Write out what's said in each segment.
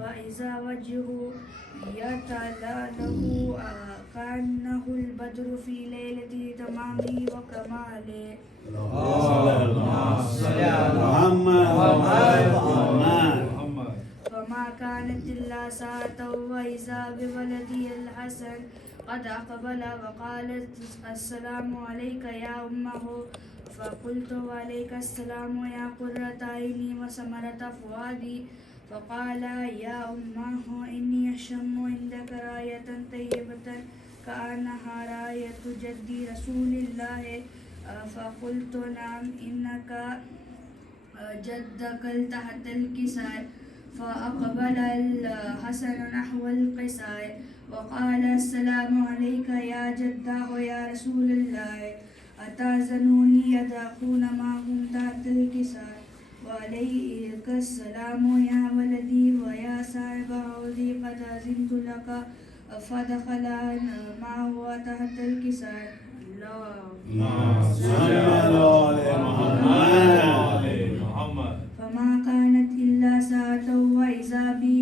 وإذا وجهه يتلألأ كأنه البدر في ليلة تمامه وكماله. فما كانت إلا ساعة وإذا بولدي الحسن قد أقبل وقال السلام عليك يا أمه. فقلت وعليك السلام يا قرة عيني وثمرة فؤادي. فقال يا أمه إني أشم عندك راية طيبة كأنها راية جدي رسول الله. فقلت نعم إنك جدك تحت الكساء. فأقبل الحسن نحو القساء وقال السلام عليك يا جداه يا رسول الله. أتأذنوني أدخل معكم تحت الكساء؟ وعليك السلام يا ولدي ويا صاحب عودي قد أذنت لك. فدخل معه تحت الكساء. فما كانت إلا ساعة وإذا بي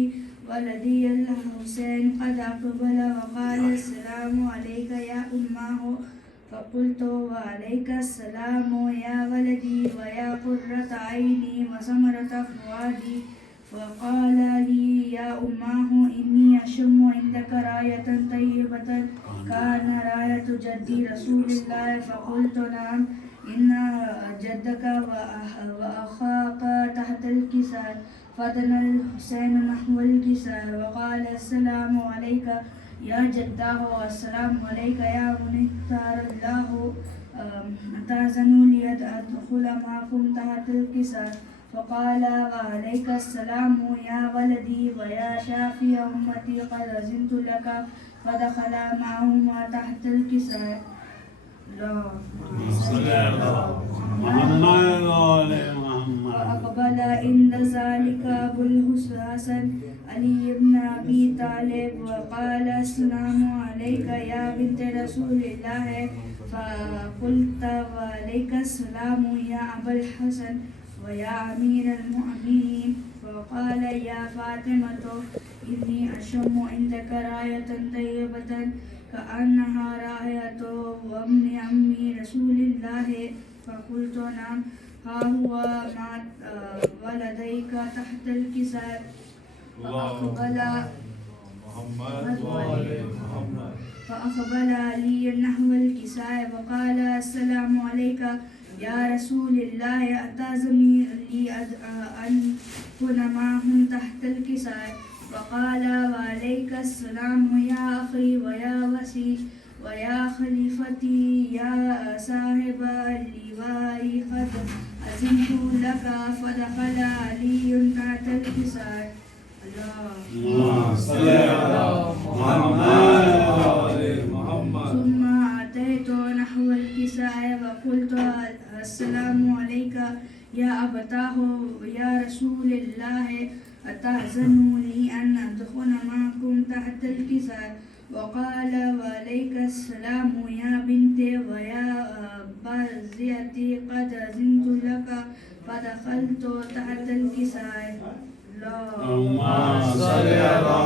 ولدي الحسين قد أقبل وقال السلام عليك يا أمه. فقلت وعليك السلام يا ولدي ويا قرة عيني وثمرة فؤادي. فقال لي يا أمه إني أشم عندك راية طيبة كان راية جدي رسول الله. فقلت نعم إن جدك وأخاك تحت الكساء. فدنا الحسين نحو الكساء وقال السلام عليك يا جداه والسلام عليك يا من اختار الله. أتأذنوا لي أدخل معكم تحت الكساء؟ فقال وعليك السلام يا ولدي ويا شافي أمتي قد أذنت لك. فدخل معهما تحت الكساء. وأقبل عند ذلك أبو الحسن علي بن أبي طالب وقال السلام عليك يا بنت رسول الله. فقلت وعليك السلام يا أبا الحسن ويا أمير المؤمنين. فقال يا فاطمة إني أشم عندك راية طيبة كأنها راية وابن عمي رسول الله. فقلت نعم ها هو مع ولديك تحت الكساء. فأقبل علي نحو الكساء وقال السلام عليك يا رسول الله. أتأذن لي أن أكون معهم تحت الكساء؟ وقال وعليك السلام يا أخي ويا وسي ويا خليفتي يا صاحب اللواء قد أذنت لك. فدخل علي تحت الكساء. ثم أتيت نحو الكساء وقلت السلام عليك يا أبتاه يا رسول الله. أتأذنوا لي أن أدخل معكم تحت الكساء؟ وقال وعليك السلام يا بنتي ويا بازيتي قد أذنت لك. فدخلت تحت الكساء. اللهم صل على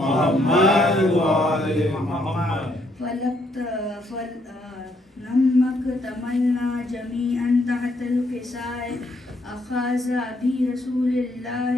محمد وعلى محمد. فلما اكتملنا جميعا تحت الكساء أخذ أبي رسول الله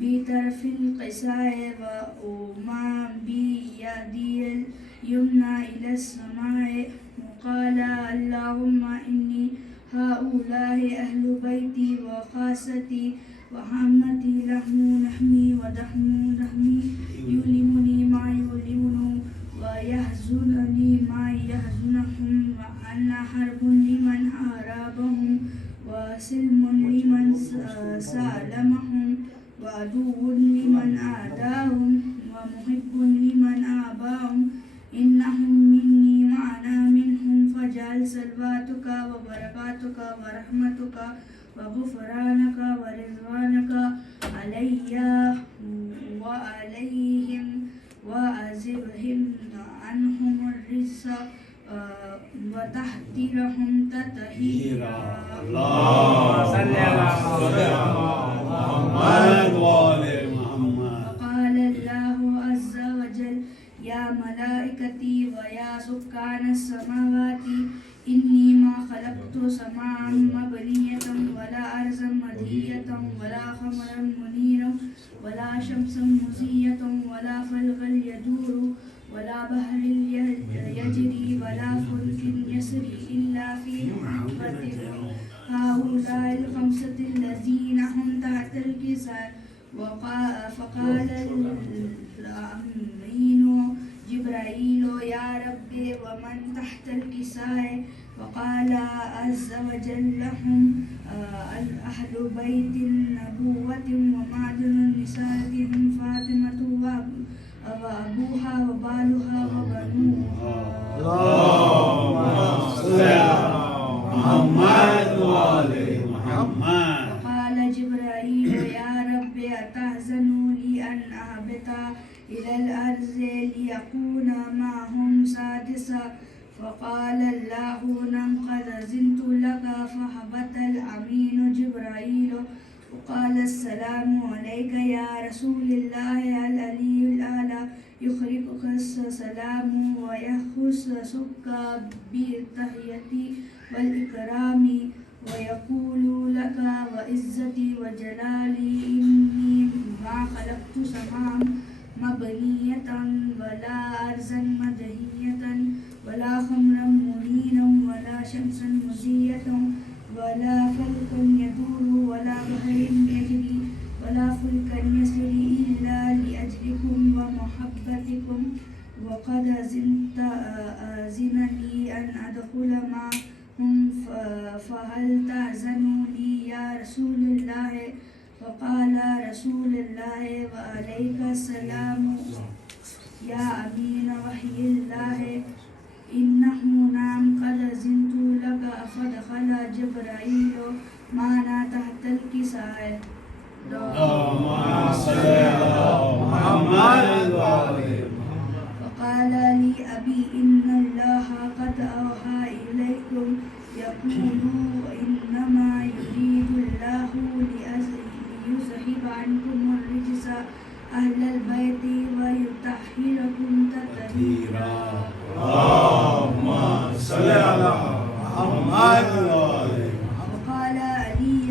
بطرف الكساء وأومى بيدي اليمنى إلى السماء وقال اللهم إني هؤلاء أهل بيتي وخاصتي وعمتي لحمي ودحم لحمي يؤلمني ما يؤلمهم ويحزنني ما يحزنهم وأنا حرب لمن أحاربهم وسلم لمن سالمهم وعدو لمن أعداهم ومحب لمن آباهم. إنهم مني معنا منهم. فاجعل صلواتك وبركاتك ورحمتك وغفرانك ورضوانك علي وعليهم وأزبهم عنهم الرجس وتحترهم تطهيرا. اللهم صل على محمد وعلى محمد. أركان السماوات إني ما خلقت سماعا مبنية ولا أرضا مدهية ولا خمرا منيرا ولا شمسا مزية ولا فلكا يدور ولا بحر يجري ولا فلك يسري إلا في محبة هؤلاء الخمسة الذين هم تحت الكساء. فقال الأمين جبرائيل يا رب ومن تحت الكساء؟ فقال عز وجل هم أهل بيت النبوة ومعدن النساء هم فاطمة وأبوها وبالها وبنوها. اللهم صل على محمد وآل محمد. فقال جبرائيل يا رب أتحزن لي أن أهبط إلى الأرض ليكون معهم سادسا؟ فقال الله نعم قد أذنت لك. فهبط الأمين جبرائيل وقال السلام عليك يا رسول الله العلي الأعلى يخرجك السلام ويخصك بالتحية والإكرام ويقول لك وعزتي وجلالي إني ما خلقت سماعا مبنية ولا أرضا مدهية ولا خمرا منيرا ولا شمسا مزية ولا فلكا يدور ولا بحر يجري ولا فلكا يسري إلا لأجلكم ومحبتكم وقد أذن لي أن أدخل معهم فهل تأذن لي يا رسول الله؟ فقال رسول الله وعليك السلام يا أمين وحي الله إنه نعم قد أذنت لك. فدخل جبرائيل معنا تحت الكساء. اللهم صل على محمد وآل محمد. فقال لي أبي إن الله قد أوحى إليكم يقول إنما يريد الله ليذهب عنكم الرجس أهل البيت ويطهركم تطهيرا. اللهم صل على محمد وآل محمد. وقال علي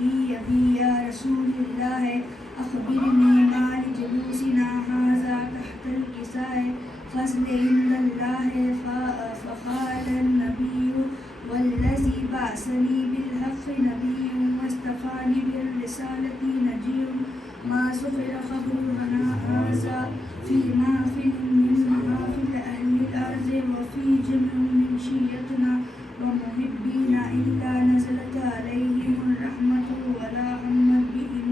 لي أبي يا رسول الله أخبرني ما لجلوسنا هذا تحت الكساء فصل عند الله. فقال النبي والذي بعثني بالحق نبي واصطفاني بالرسالة نجي ما سخر خبرنا هذا في محفل من محافل أهل الأرض وفي جمع من شيتنا ومحبين إلا نزلت عليهم الرحمة ولا همت بهم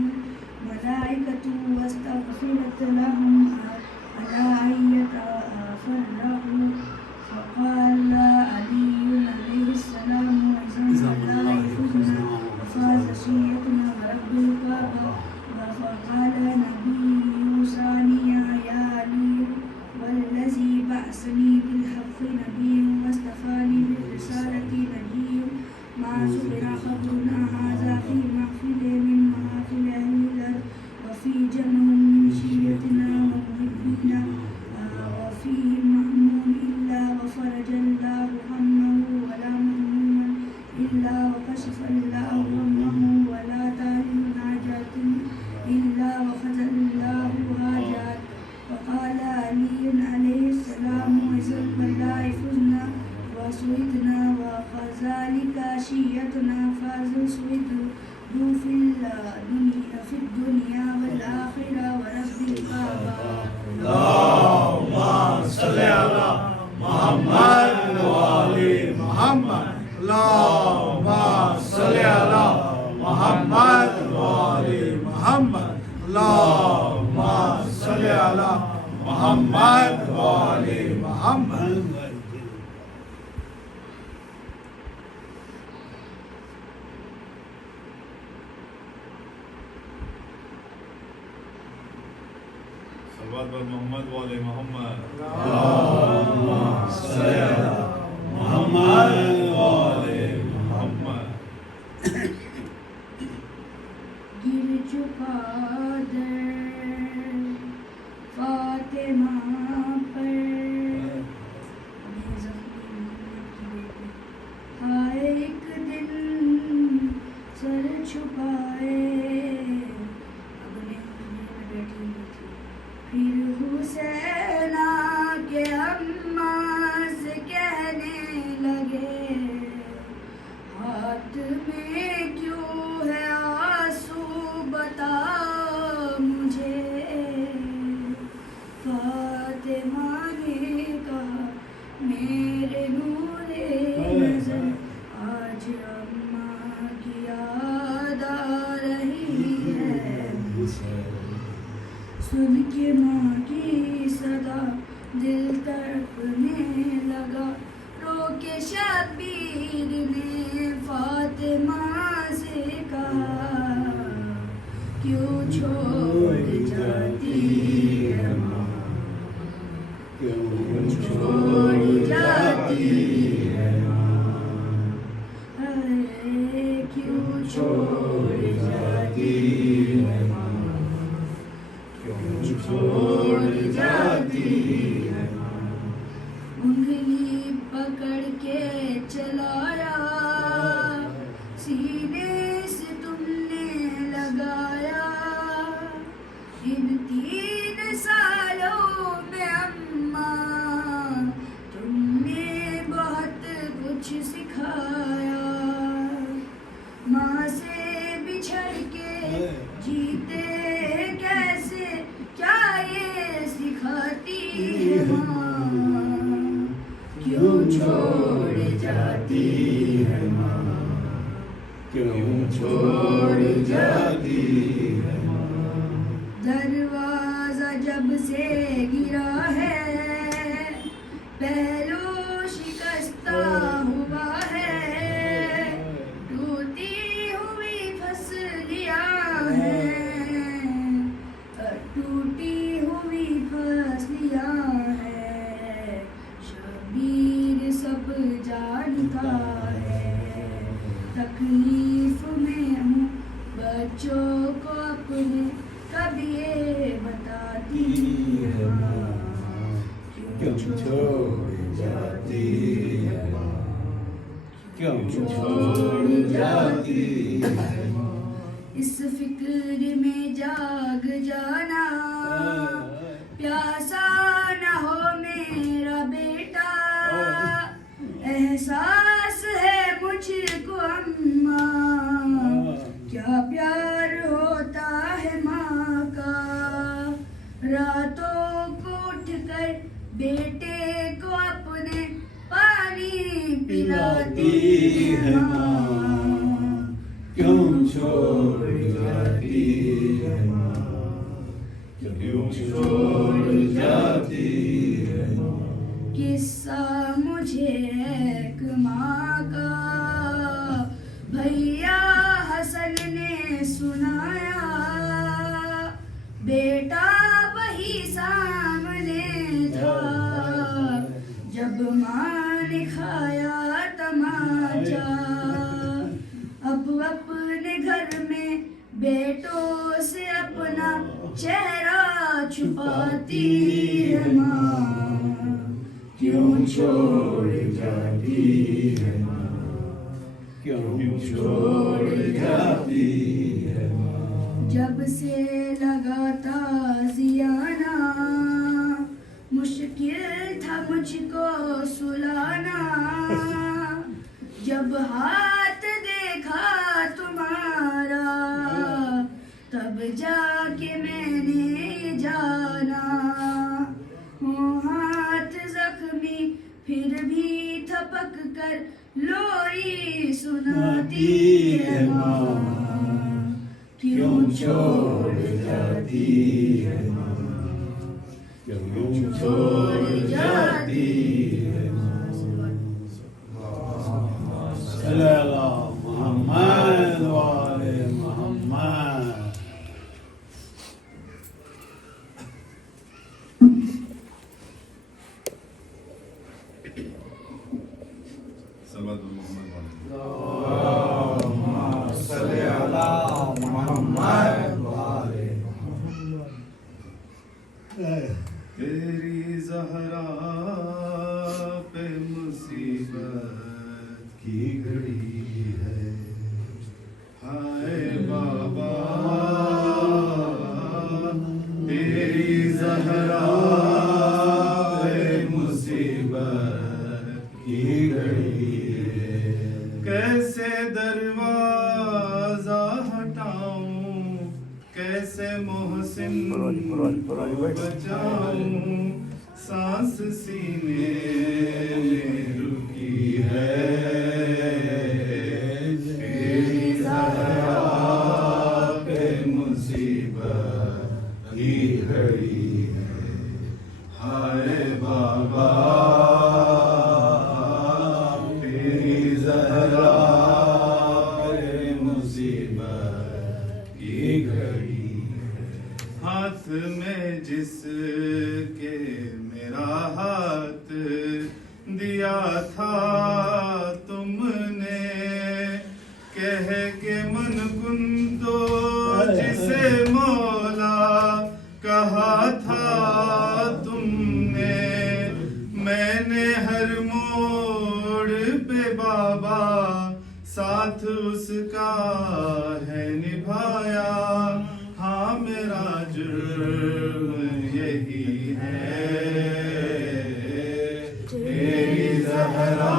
الملائكة واستغفرت لهم على أن يتفرقوا. فقال علي عليه السلام إذا لا يفوزنا وفاز شيئتنا ورب الكعبة. فقال نبي ثانيا يا علي والذي بعثني بالحق نبي واصطفاني بالرسالة نبي ما سخر خبرنا هذا في محفل من محافل أهل الأرض وفي جمع من شيعتنا ومحبين وفيهم مهموم إلا وفرج الله همه ولا مهموما إلا وكشف الله همه ولا تعلم حاجات إلا وخذ الله حاجات. وقال علي عليه السلام إذا لا يفزنا وسويتنا وكذلك شيعتنا فسويتوا في الدنيا والآخرة ورب الكعبة. اللهم صل على محمد وآل محمد. اللهم صل على محمد وآل محمد. اللهم صل على محمد وآل محمد. صلوات بر محمد وآل محمد. اللهم صل على محمد وآل محمد. گر چکا در فاطمہ پر حسینہ کے اماں سے کہنے لگے ہاتھ میں کیوں ہے آنسو بتا مجھے. فاطمہ نے کہا میرے نور نظر آج اماں کی یاد آ رہی ہے. سن کے ماں کی صدا دل تڑپنے لگا. رو کے شبیر نے فاطمہ سے کہا کیوں چھوڑ جاتی ہے ماں, کیوں چھوڑ جاتی ہے ماں, ارے کیوں چھوڑ جاتی ہے ماں, کیوں چھوڑ جاتی ہے ماں. انگلی پکڑ کے چلایا سینے سے تم نے لگایا. ان 3 سالوں میں اماں تم نے بہت کچھ سکھایا. ماں سے بچھڑ کے جیتے کیسے کیا یہ سکھاتی ہے ماں, کیوں چھوڑ جاتی ہے ماں, کیوں چھوڑ جاتی ہے ماں. دروازہ جب سے گرا ہے پہلو شکستہ ہوا ہے. ٹوٹی ہوئی فصلیاں ہیں, ٹوٹی ہوئی فصلیاں ہیں. شبیر سب جانتا ہے تکلیف میں ہوں بچوں کو اپنے کب یہ بتاتی ہے ماں, کیوں چھوڑ جاتی ہے ماں, کیوں چھوڑ جاتی ہے ماں. اس فکر میں جاگ جانا پیاسا نہ ہو میرا بیٹا. احساس ہے مجھ کو اماں کیا پیار ہوتا ہے ماں کا. راتوں کو اٹھ کر بیٹے کو اپنے پانی پلاتی ہے ماں, کیوں چھوڑ جاتی ہے ماں, کیوں چھوڑ جاتی ہے ماں. قصہ مجھے ایک ماں کا بھیا حسن نے سنایا. بیٹا وہی سامنے تھا جب ماں نے کھایا تماچا. اب اپنے گھر میں بیٹوں سے اپنا چہرہ چھپاتی ہے ماں, کیوں چھوڑ جاتی ہے ماں, کیوں چھوڑ جاتی ہے ماں. جب سے لگا تازیانہ مشکل تھا مجھ کو سلانا. جب ہاتھ دیکھا تمہارا تب جا کے میں نے جانا. ہاتھ زخمی پھر بھی تھپک کر لوری سناتی ہے ماں, کیوں چھوڑ جاتی ہے ماں, کیوں چھوڑ جاتی ہے ماں. صلی اللہ محمد والے محمد. صلوات محمد والے. اللهم صل على محمد والے محمد. تیری زہرا پہ مصیبت کی گھڑی ہے, ہائے بابا تیری زہرا کی گھڑی ہے کیسے دروازہ ہٹاؤں کیسے محسن کو بچاؤں سانس سینے میں رکی ہے تیری زہرا پہ مصیبت کی گھڑی ہے ہائے بابا تیری زہرا پہ مصیبت کی گھڑی ہے ہاتھ میں جس کے میرا ہاتھ دیا تھا تم نے کہہ کے من کن تو جسے مولا کہا تھا تم نے میں نے ہر موڑ پہ بابا ساتھ اس کا ہے نبھایا ہاں میرا جرم یہی ہے تیری زہرا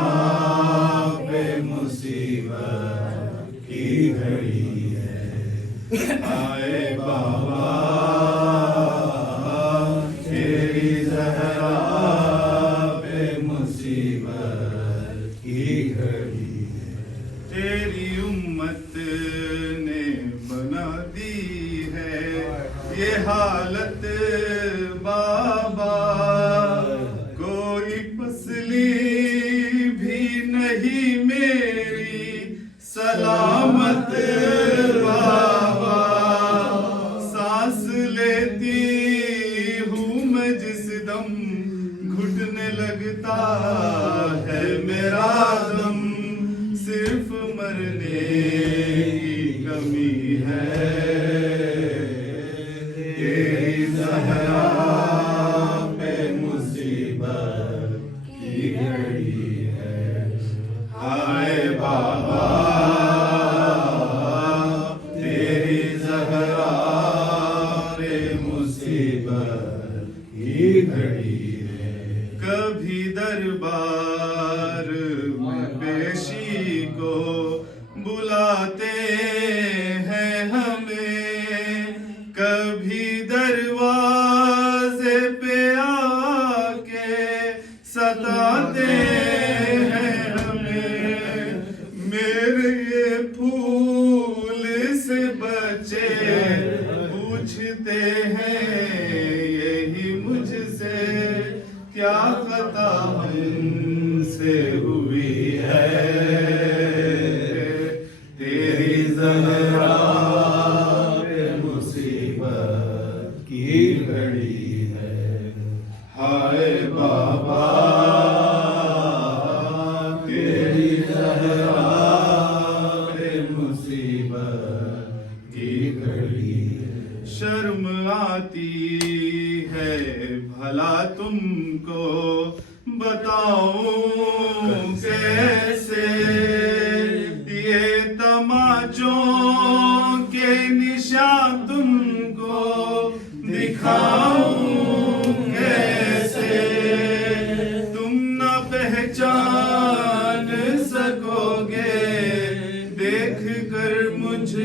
پہ مصیبت کی گھڑی ہے آئے بابا تیری زہرا پہ مصیبت کی گھڑی ہے تیری امت نے بنا دی ہے یہ حالت بابا کوئی پسلی بھی نہیں میری سلامت بابا سانس لیتی ہوں میں جس دم گھٹنے لگتا ہے میرا دم صرف مرنے کی کمی ہے تیری زہرا پہ مصیبت کی گھڑی ہے ہائے بابا تیری زہرا پہ مصیبت کی گھڑی ہے کبھی دربار میں پیشی کو بلاتے ہیں ہمیں کبھی دروازے پہ آ کے ستاتے ہیں ہمیں میرے یہ پھول سے بچے پوچھتے ہیں یہی مجھ سے کیا خطا ہم سے ہوئی ہے تیری زہرا پہ مصیبت کی گھڑی ہے ہائے بابا تیری زہرا پہ مصیبت کی گھڑی ہے شرم آتی ہے بھلا تم کو بتاؤں کیسے یہ تماچوں کے نشان تم کو دکھاؤں کیسے تم نہ پہچان سکو گے دیکھ کر مجھ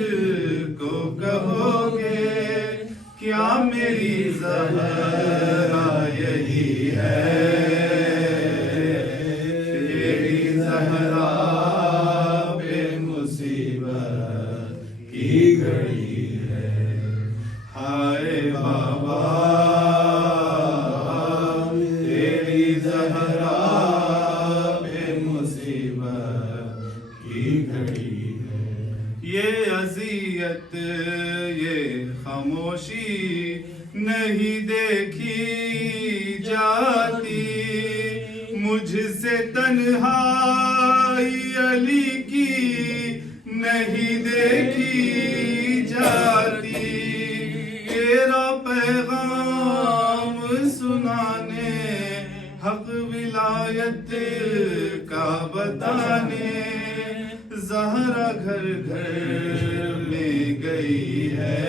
کو کہو گے کیا میری زہرا یہی ہے تیری زہرا پہ مصیبت کی گھڑی ہے ہائے بابا تیری زہرا پہ مصیبت کی گھڑی ہے یہ اذیت یہ خاموشی نہیں دیکھی جاتی مجھ سے تنہائی علی کی نہیں دیکھی جاتی تیرا پیغام سنانے حق ولایت کا بتانے زہرا گھر گھر میں گئی ہے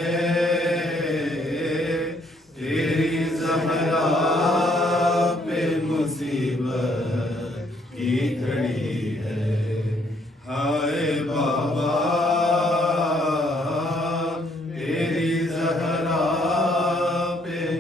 زہرا پہ مصیبت کی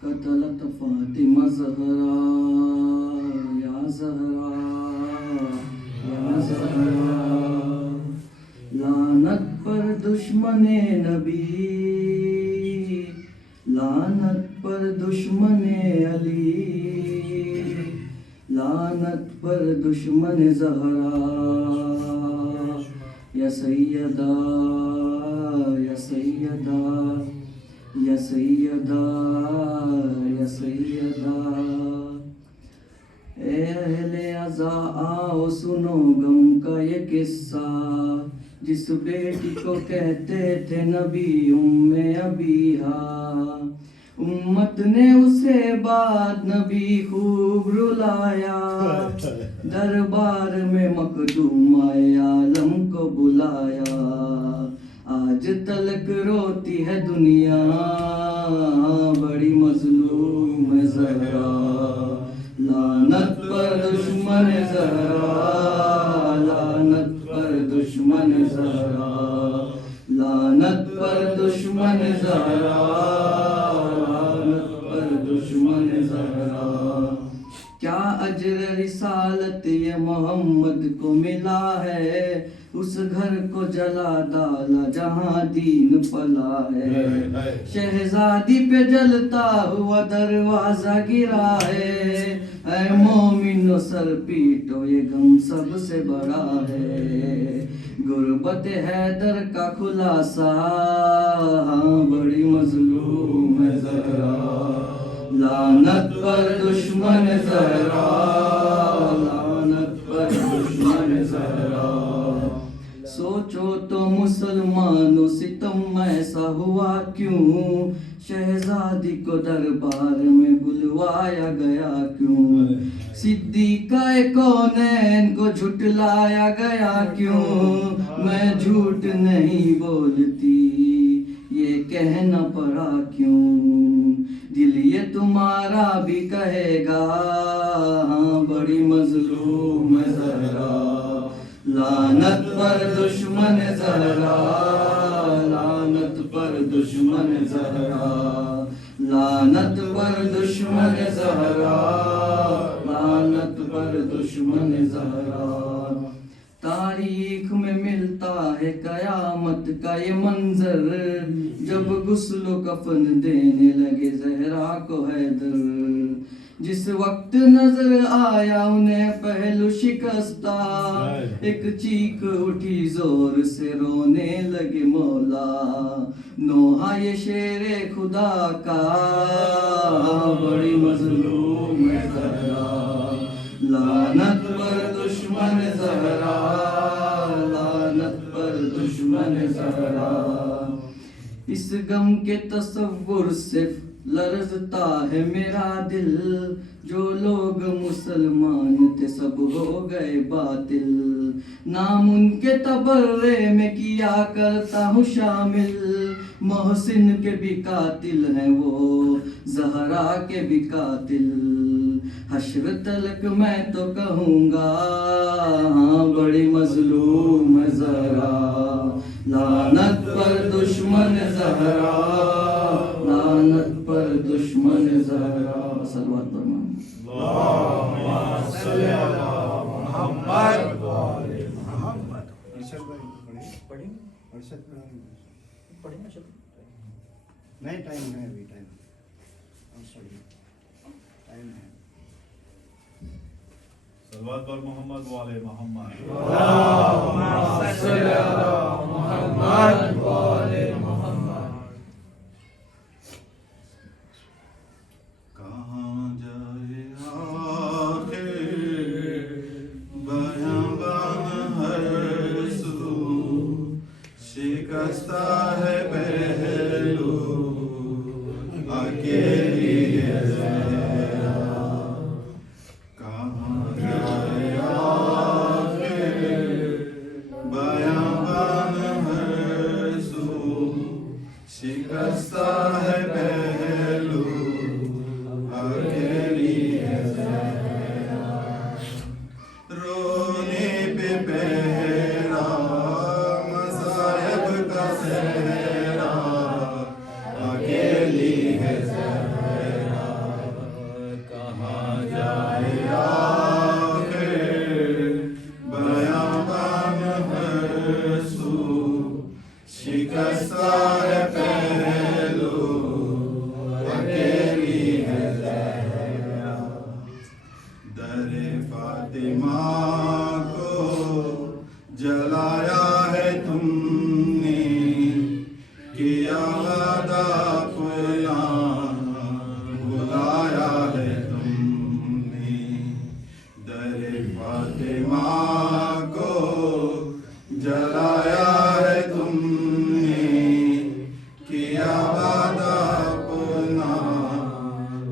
قتلت فاطمہ زہرا یا زہرا یا زہرا، لعنت پر دشمن نبی، لعنت پر دشمن علی، لعنت پر دشمن زہرا، یا سیدہ یا سیدہ یا سیدہ یا سیدہ۔ اے اہل عزا آؤ سنو غم کا یہ قصہ، جس بیٹی کو کہتے تھے نبی ام ابیہا، امت نے اسے بعد نبی خوب رلایا، دربار میں مخدوم عالم کو بلایا، آج تلک روتی ہے دنیا بڑی مظلوم ہے زہرا، لعنت پر دشمن زہرا، لعنت پر دشمن زہرا، لعنت پر دشمن زہرا، لعنت پر دشمن زہرا۔ کیا اجر رسالت یہ محمد کو ملا ہے، اس گھر کو جلا ڈالا جہاں دین پلا ہے، شہزادی پہ جلتا ہوا دروازہ گرا ہے، اے مومنو سر پیٹو یہ غم سب سے بڑا ہے، غربت حیدر کا خلاصہ ہاں بڑی مظلوم ہے زہرا، لعنت پر دشمن زہرا، لعنت پر دشمن زہرا۔ سوچو تو مسلمانوں ستم ایسا ہوا کیوں، شہزادی کو دربار میں بلوایا گیا کیوں، صدیقہ کونین کو جھٹلایا گیا کیوں، میں جھوٹ نہیں بولتی یہ کہنا پڑا کیوں، دل یہ تمہارا بھی کہے گا ہاں بڑی مظلوم ہے زہرا، لعنت پر دشمن زہرا، لعنت پر دشمن زہرا، لعنت پر دشمن زہرا، لعنت پر دشمن زہرا۔ تاریخ میں ملتا ہے قیامت کا یہ منظر، جب غسل و کفن دینے لگے زہرا کو حیدر، جس وقت نظر آیا انہیں پہلو شکستہ، ایک چیخ اٹھی زور سے رونے لگے مولا، نوحہ یہ شیر خدا کا بڑی مظلوم ہے زہرا، لعنت پر دشمن زہرا، لعنت پر دشمن زہرا۔ اس غم کے تصور سے لرزتا ہے میرا دل، جو لوگ مسلمان تھے سب ہو گئے باطل، نام ان کے تبرے میں کیا کرتا ہوں شامل، محسن کے بھی قاتل ہیں وہ، زہرا کے بھی قاتل، حشر تلک میں تو کہوں گا ہاں بڑی مظلوم ہے زہرا، لعنت پر دشمن زہرا، لعنت پر دشمن زہرا۔ صلوات پر اللہم صلی علی محمد وعلی محمد۔ ارشد بھائی پڑھیں نہیں ٹائم ہے ابھی، ٹائم ٹائم ہے۔ صلوات پر محمد وعلی محمد۔ اللہم صلی علی محمد وعلی محمد۔ اکیلی ہے زہرا کہاں جائے آخر بیابان ہر سو شکستہ ہے پہلو اکیلی ہے زہرا رونے پہ پہرا مصائب کا صحرا اکیلی ہے زہرا کہاں جائے آخر بیابان ہر سو شکستہ ہے پہلو اکیلی ہے زہرا در فاطمہ کو جلایا ہے تم نے کیا وعدہ اپنا بلایا ہے تم نے در فاطمہ کو جلایا ہے تم نے کیا وعدہ اپنا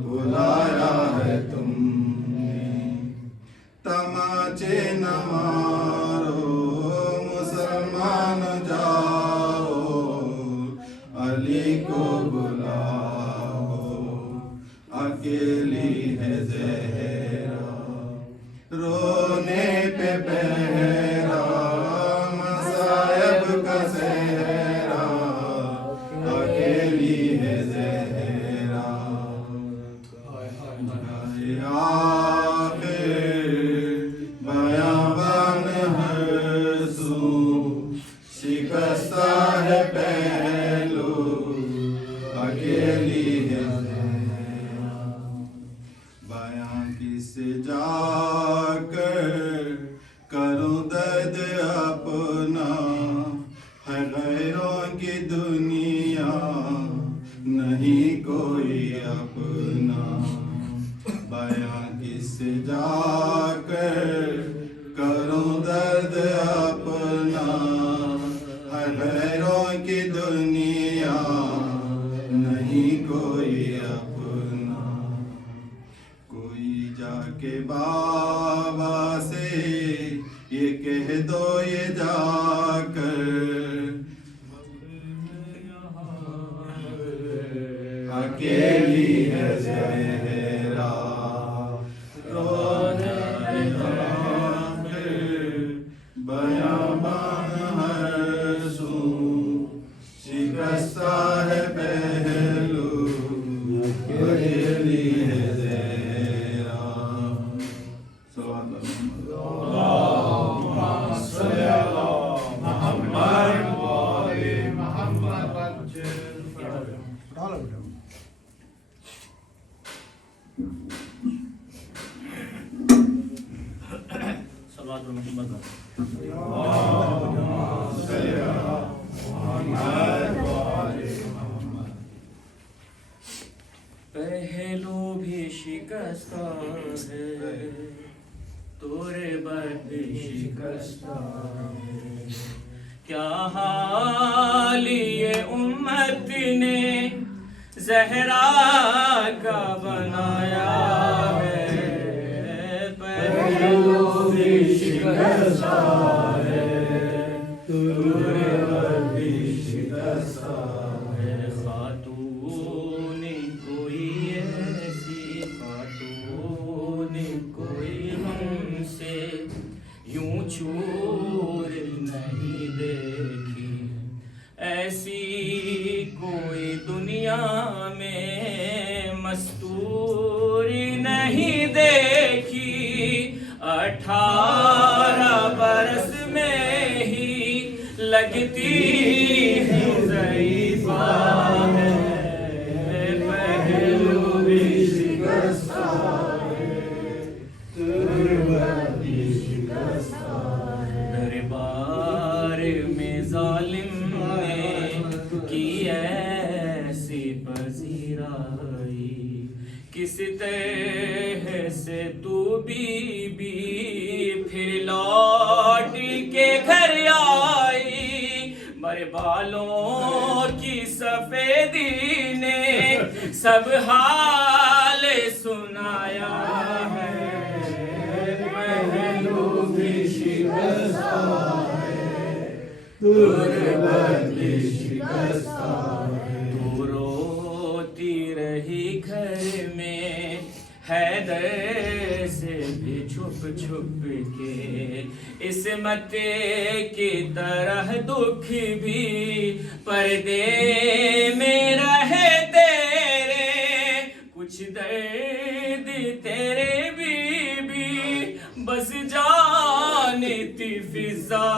بلایا ہے تم نے تماچے نہ مارو مسلمان جاؤ علی کو بلاؤ اکیلی ہے زہرا رونے پہ پہرا مصائب کا صحرا اکیلی ہے زہرا آخر بیابان ہر سو شکستہ ہے پہلو اکیلی ہے زہرا بیاں کس جا کر کروں درد اپنا ہے غیروں کی دنیا نہیں کوئی اپنا بیاں کس جا کر کروں درد اپنا ہے غیروں کی دنیا نہیں کوئی اپنا کوئی جا کے بابا سے یہ کہہ دو یہ جا کر اکیلی ہے زہرا رونے بیابان ہر سو شکستہ ہے پہلو اکیلی ہے زہرا پہلو بھی شکستہ ہے تورے بد بھی شکستہ ہے کیا حال یہ امت نے زہرا کا بنایا ہے پہلو بھی شکستہ ہے تورے بد بھی شکستہ ہے خاتون کوئی ایسی خاتون کوئی ہم سے یوں چور نہیں دیکھی ایسی کوئی دنیا میں مستور نہیں دیکھی 18 برس میں ہی لگتی ہے ضعیفہ ہے پہلو بھی شکستہ ہے تربت بھی شکستہ ہے دربار میں ظالم نے کی ایسی پذیرائی کس طرح سے تو بی پھر لوٹ کے گھر آئی مر بالوں کی سفیدی نے سب حال سنایا ہے، پہلو بھی شکستہ ہے، غربت بھی شکستہ ہے، تو روتی رہی گھر میں حیدر سے بھی چھپ چھپ کے، عصمت کی طرح دکھ بھی پردے میں رہے تیرے، کچھ درد تیرے بھی بس جانتی فضا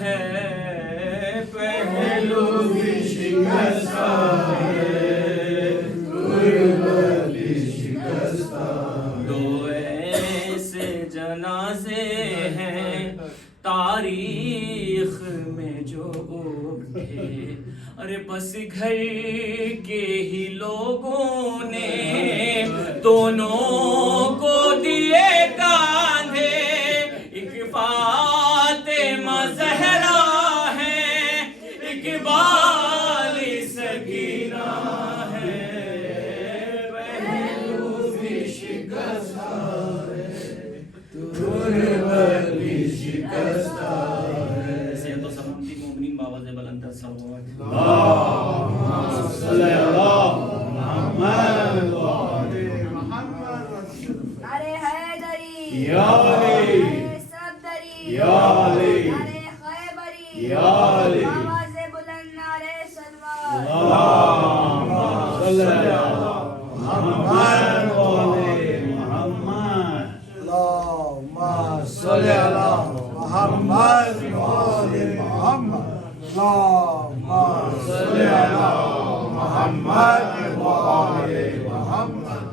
ہے، پہلو بھی شکستہ ہے، غربت بھی شکستہ ہے، دو ایسے جنازے ہیں تاریخ میں جو اٹھے، ارے بس گھر کے ہی لوگوں نے دونوں کو دیے کاندھے، ایک فاطمہ زہرا ہے، ایک بالی سکینہ ہے، پہلو بھی شکستہ ہے، غربت بھی شکستہ ہے، سید و سلامتی مومنین باواز بلند الصلوات اللهم صل على محمد وآل محمد. نعرے حیدری، یا علی، نعرے صفدری، یا علی، نعرے خیبری، یا علی. آواز بلند نعرے صلوات. اللهم صل على محمد وآل محمد. اللهم صل على محمد وآل محمد. اللهم صل على محمد وآل محمد.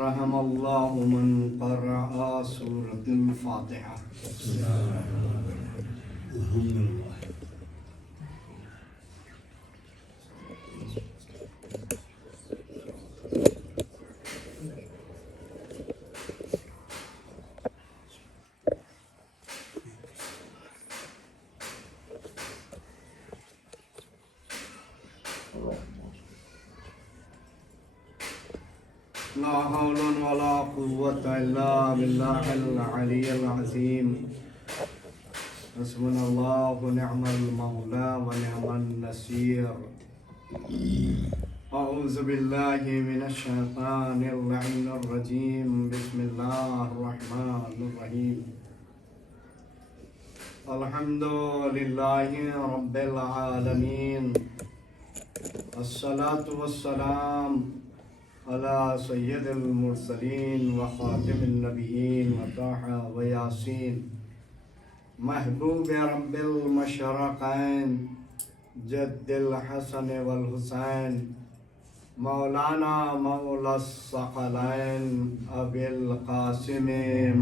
رحم الله من قرأ سورة الفاتحة. لا حول ولا قوة إلا بالله العلي العظيم. حسبنا الله ونعم المولى ونعم النصير. أعوذ بالله من الشيطان اللعين الرجيم. بسم الله الرحمن الرحيم. الحمد لله رب العالمين. الصلاة والسلام على سيد المرسلين وخاتم النبيين وطه وياسين محبوب رب المشرقين جد الحسن والحسين مولانا مولى الثقلين أبي القاسم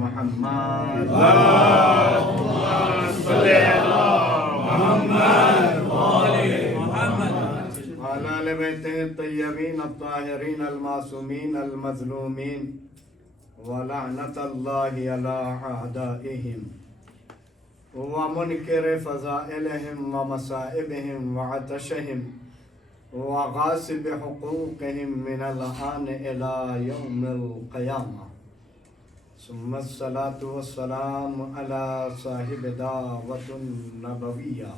محمد. اللهم صل على محمد وآل محمد. وعلى آل بيته الطيبين الطاهرين المعصومين المظلومين ولعنة الله على أعدائهم ومنكر فضائلهم ومصائبهم وعطشهم وغاصب حقوقهم من الآن إلى يوم القيامة. ثم الصلاة والسلام على صاحب دعوة النبوية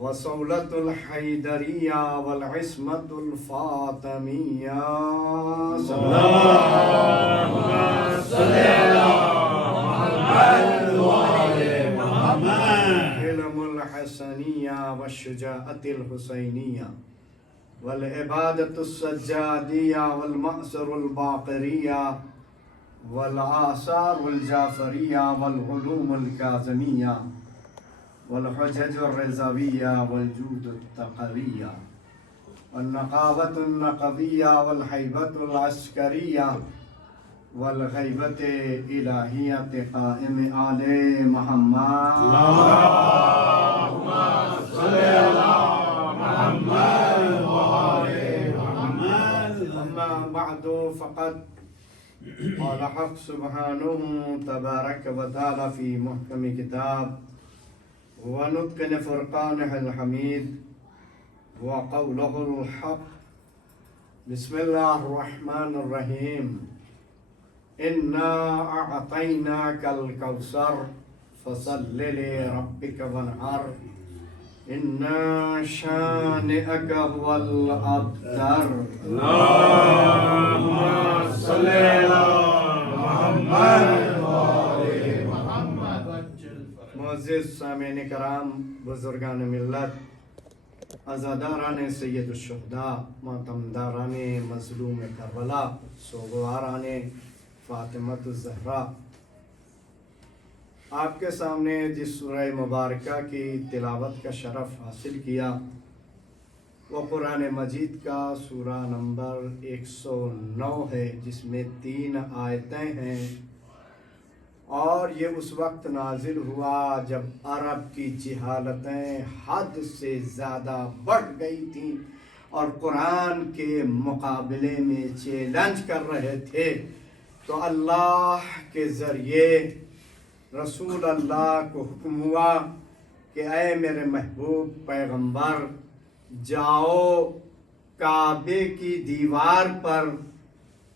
وصولة الحيدرية والعصمة الفاطمية. اللهم صل على محمد وآل محمد. علم الحسنية والشجاعة الحسينية والعبادة السجادية والمأسر الباقرية والآثار الجعفرية والعلوم الكاظمية والحجج الرضوية والجود التقوية والنقابة النقبية والهيبة العسكرية والغيبة إلهية قائم آل محمد. اللهم صل على محمد وآل محمد. أما بعد فقد قال حق سبحانه تبارك وتعالى في محكم كتاب ونتقن فرقانه الحميد وقوله الحق بسم الله الرحمن الرحيم إنا أعطيناك الكوثر فصل لربك وانحر إن شانئك هو الأبتر اللهم صل على محمد وآل محمد. معزز سامعین کرام، بزرگان ملت، عزاداران سید الشہداء، ماتمداران مظلوم کربلا، سوگواران فاطمۃ الزہرا، آپ کے سامنے جس سورہ مبارکہ کی تلاوت کا شرف حاصل کیا وہ قرآن مجید کا سورہ نمبر 109 ہے، جس میں 3 آیتیں ہیں، اور یہ اس وقت نازل ہوا جب عرب کی جہالتیں حد سے زیادہ بڑھ گئی تھیں اور قرآن کے مقابلے میں چیلنج کر رہے تھے، تو اللہ کے ذریعے رسول اللہ کو حکم ہوا کہ اے میرے محبوب پیغمبر، جاؤ کعبے کی دیوار پر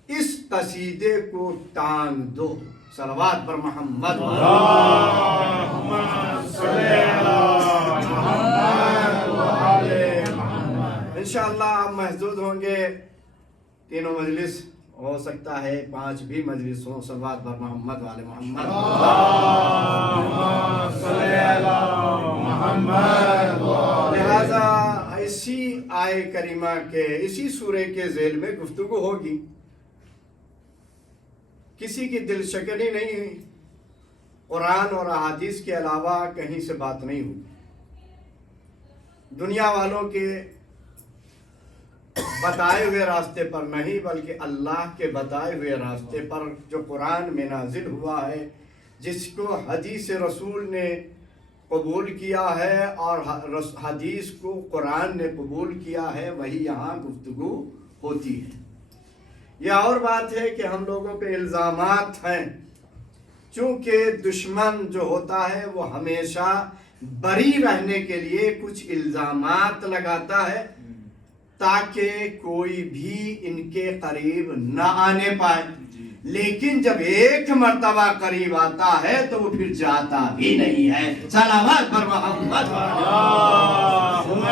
اس قصیدے کو ٹانگ دو، صلوات پر محمد اللهم صل على محمد وآل محمد. انشاءاللہ آپ محظوظ ہوں گے، تینوں مجلس ہو سکتا ہے 5 بھی مجلس ہوں، صلوات پر محمد وآل محمد. اللهم صل على محمد وآل. لہذا اسی آیے کریمہ کے اسی سورے کے ذیل میں گفتگو ہوگی، کسی کی دل شکنی نہیں ہوئی، قرآن اور احادیث کے علاوہ کہیں سے بات نہیں ہوگی، دنیا والوں کے بتائے ہوئے راستے پر نہیں بلکہ اللہ کے بتائے ہوئے راستے پر جو قرآن میں نازل ہوا ہے، جس کو حدیث رسول نے قبول کیا ہے اور حدیث کو قرآن نے قبول کیا ہے، وہی یہاں گفتگو ہوتی ہے. یہ اور بات ہے کہ ہم لوگوں پہ الزامات ہیں، چونکہ دشمن جو ہوتا ہے وہ ہمیشہ بری رہنے کے لیے کچھ الزامات لگاتا ہے تاکہ کوئی بھی ان کے قریب نہ آنے پائے، لیکن جب ایک مرتبہ قریب آتا ہے تو وہ پھر جاتا بھی نہیں ہے. صلوات پر محمد. اللهم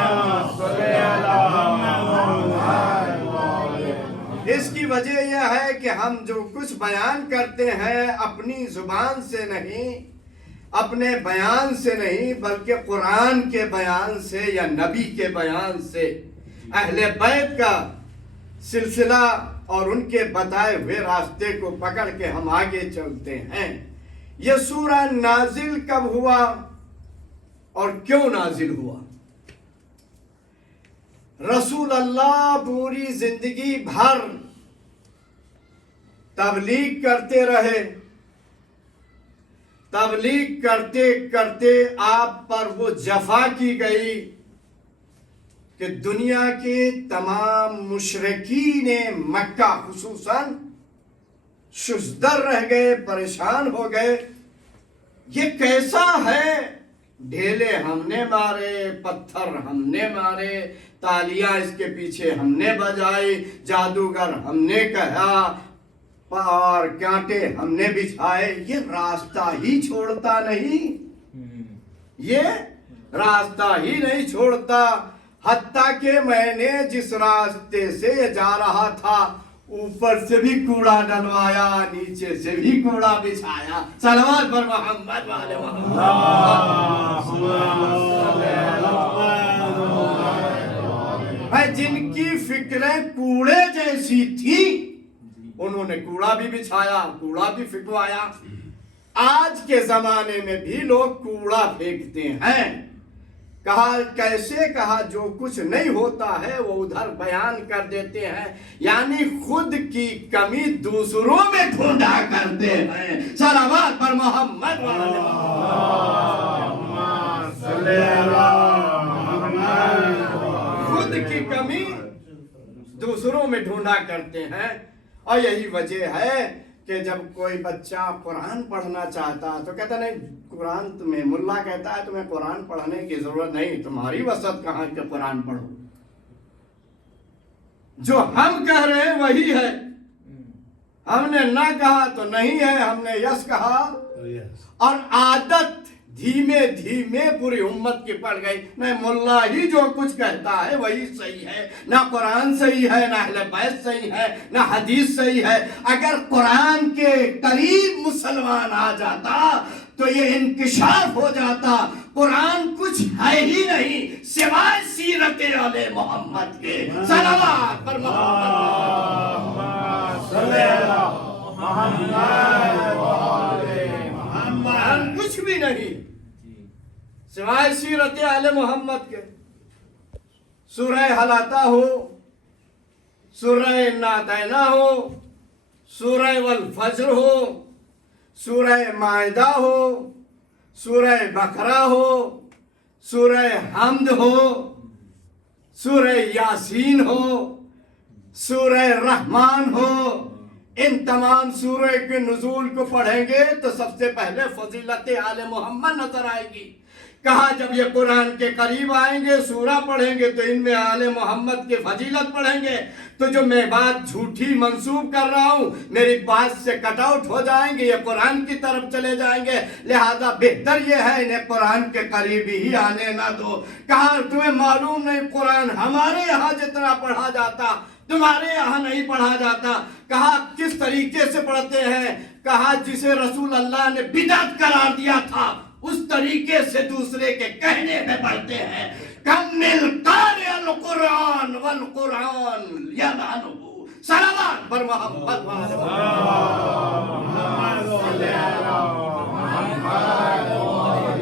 صل على محمد. اس کی وجہ یہ ہے کہ ہم جو کچھ بیان کرتے ہیں اپنی زبان سے نہیں، اپنے بیان سے نہیں، بلکہ قرآن کے بیان سے یا نبی کے بیان سے، اہل بیت کا سلسلہ اور ان کے بتائے ہوئے راستے کو پکڑ کے ہم آگے چلتے ہیں. یہ سورہ نازل کب ہوا اور کیوں نازل ہوا؟ رسول اللہ پوری زندگی بھر تبلیغ کرتے رہے، تبلیغ کرتے کرتے آپ پر وہ جفا کی گئی کہ دنیا کے تمام مشرکین مکہ خصوصاً شزدر رہ گئے، پریشان ہو گئے. یہ کیسا ہے؟ ڈھیلے ہم نے مارے، پتھر ہم نے مارے، تالیاں اس کے پیچھے ہم نے بجائی، جادوگر ہم نے کہا اور کانٹے ہم نے بچھائے، یہ راستہ ہی چھوڑتا نہیں، یہ راستہ ہی نہیں چھوڑتا. حتیٰ کہ میں نے جس راستے سے جا رہا تھا اوپر سے بھی کوڑا ڈلوایا، نیچے سے بھی کوڑا بچھایا. صلوات پر محمد والے محمد. جن کی فکریں کوڑے جیسی تھی انہوں نے کوڑا بھی بچھایا، کوڑا بھی پھینکوایا. آج کے زمانے میں بھی لوگ کوڑا پھینکتے ہیں. کہا کیسے؟ کہا جو کچھ نہیں ہوتا ہے وہ ادھر بیان کر دیتے ہیں، یعنی خود کی کمی دوسروں میں ڈھونڈا کرتے ہیں. صلوات پر محمد. خود کی کمی دوسروں میں ڈھونڈا کرتے ہیں. اور یہی وجہ ہے کہ جب کوئی بچہ قرآن پڑھنا چاہتا تو کہتا نہیں قرآن تمہیں ملا کہتا ہے تمہیں قرآن پڑھنے کی ضرورت نہیں، تمہاری وسعت کہاں کہ قرآن پڑھو، جو ہم کہہ رہے ہیں وہی ہے، ہم نے نہ کہا تو نہیں ہے، ہم نے یس کہا، اور عادت دھیمے دھیمے پوری امت کی پڑ گئی، نہیں ملا ہی جو کچھ کہتا ہے وہی صحیح ہے، نہ قرآن صحیح ہے، نہ اہل بیت صحیح ہے، نہ حدیث صحیح ہے۔ اگر قرآن کے قریب مسلمان آ جاتا تو یہ انکشاف ہو جاتا قرآن کچھ ہے ہی نہیں سوائے سیرت آل محمد کے، صلوات پر محمد، کچھ بھی نہیں سوائے سیرت آل محمد کے۔ سورہ حلاتا ہو، سورہ انا اعطیناک ہو، سورہ والفجر ہو، سورہ مائدہ ہو، سورہ بقرہ ہو، سورہ حمد ہو، سورہ یاسین ہو، سورہ رحمان ہو، ان تمام سورہ کے نزول کو پڑھیں گے تو سب سے پہلے فضیلت آل محمد نظر آئے گی۔ کہا جب یہ قرآن کے قریب آئیں گے سورہ پڑھیں گے تو ان میں آل محمد کی فضیلت پڑھیں گے، تو جو میں بات جھوٹی منسوب کر رہا ہوں میری بات سے کٹ آؤٹ ہو جائیں گے، یہ قرآن کی طرف چلے جائیں گے، لہذا بہتر یہ ہے انہیں قرآن کے قریب ہی آنے نہ دو۔ کہا تمہیں معلوم نہیں قرآن ہمارے یہاں جتنا پڑھا جاتا تمہارے یہاں نہیں پڑھا جاتا۔ کہا کس طریقے سے پڑھتے ہیں؟ کہا جسے رسول اللہ نے بدعت قرار دیا تھا اس طریقے سے دوسرے کے کہنے میں پڑھتے ہیں۔ کمل قارئ القرآن والقرآن یلعنہ، صلوات پر محمد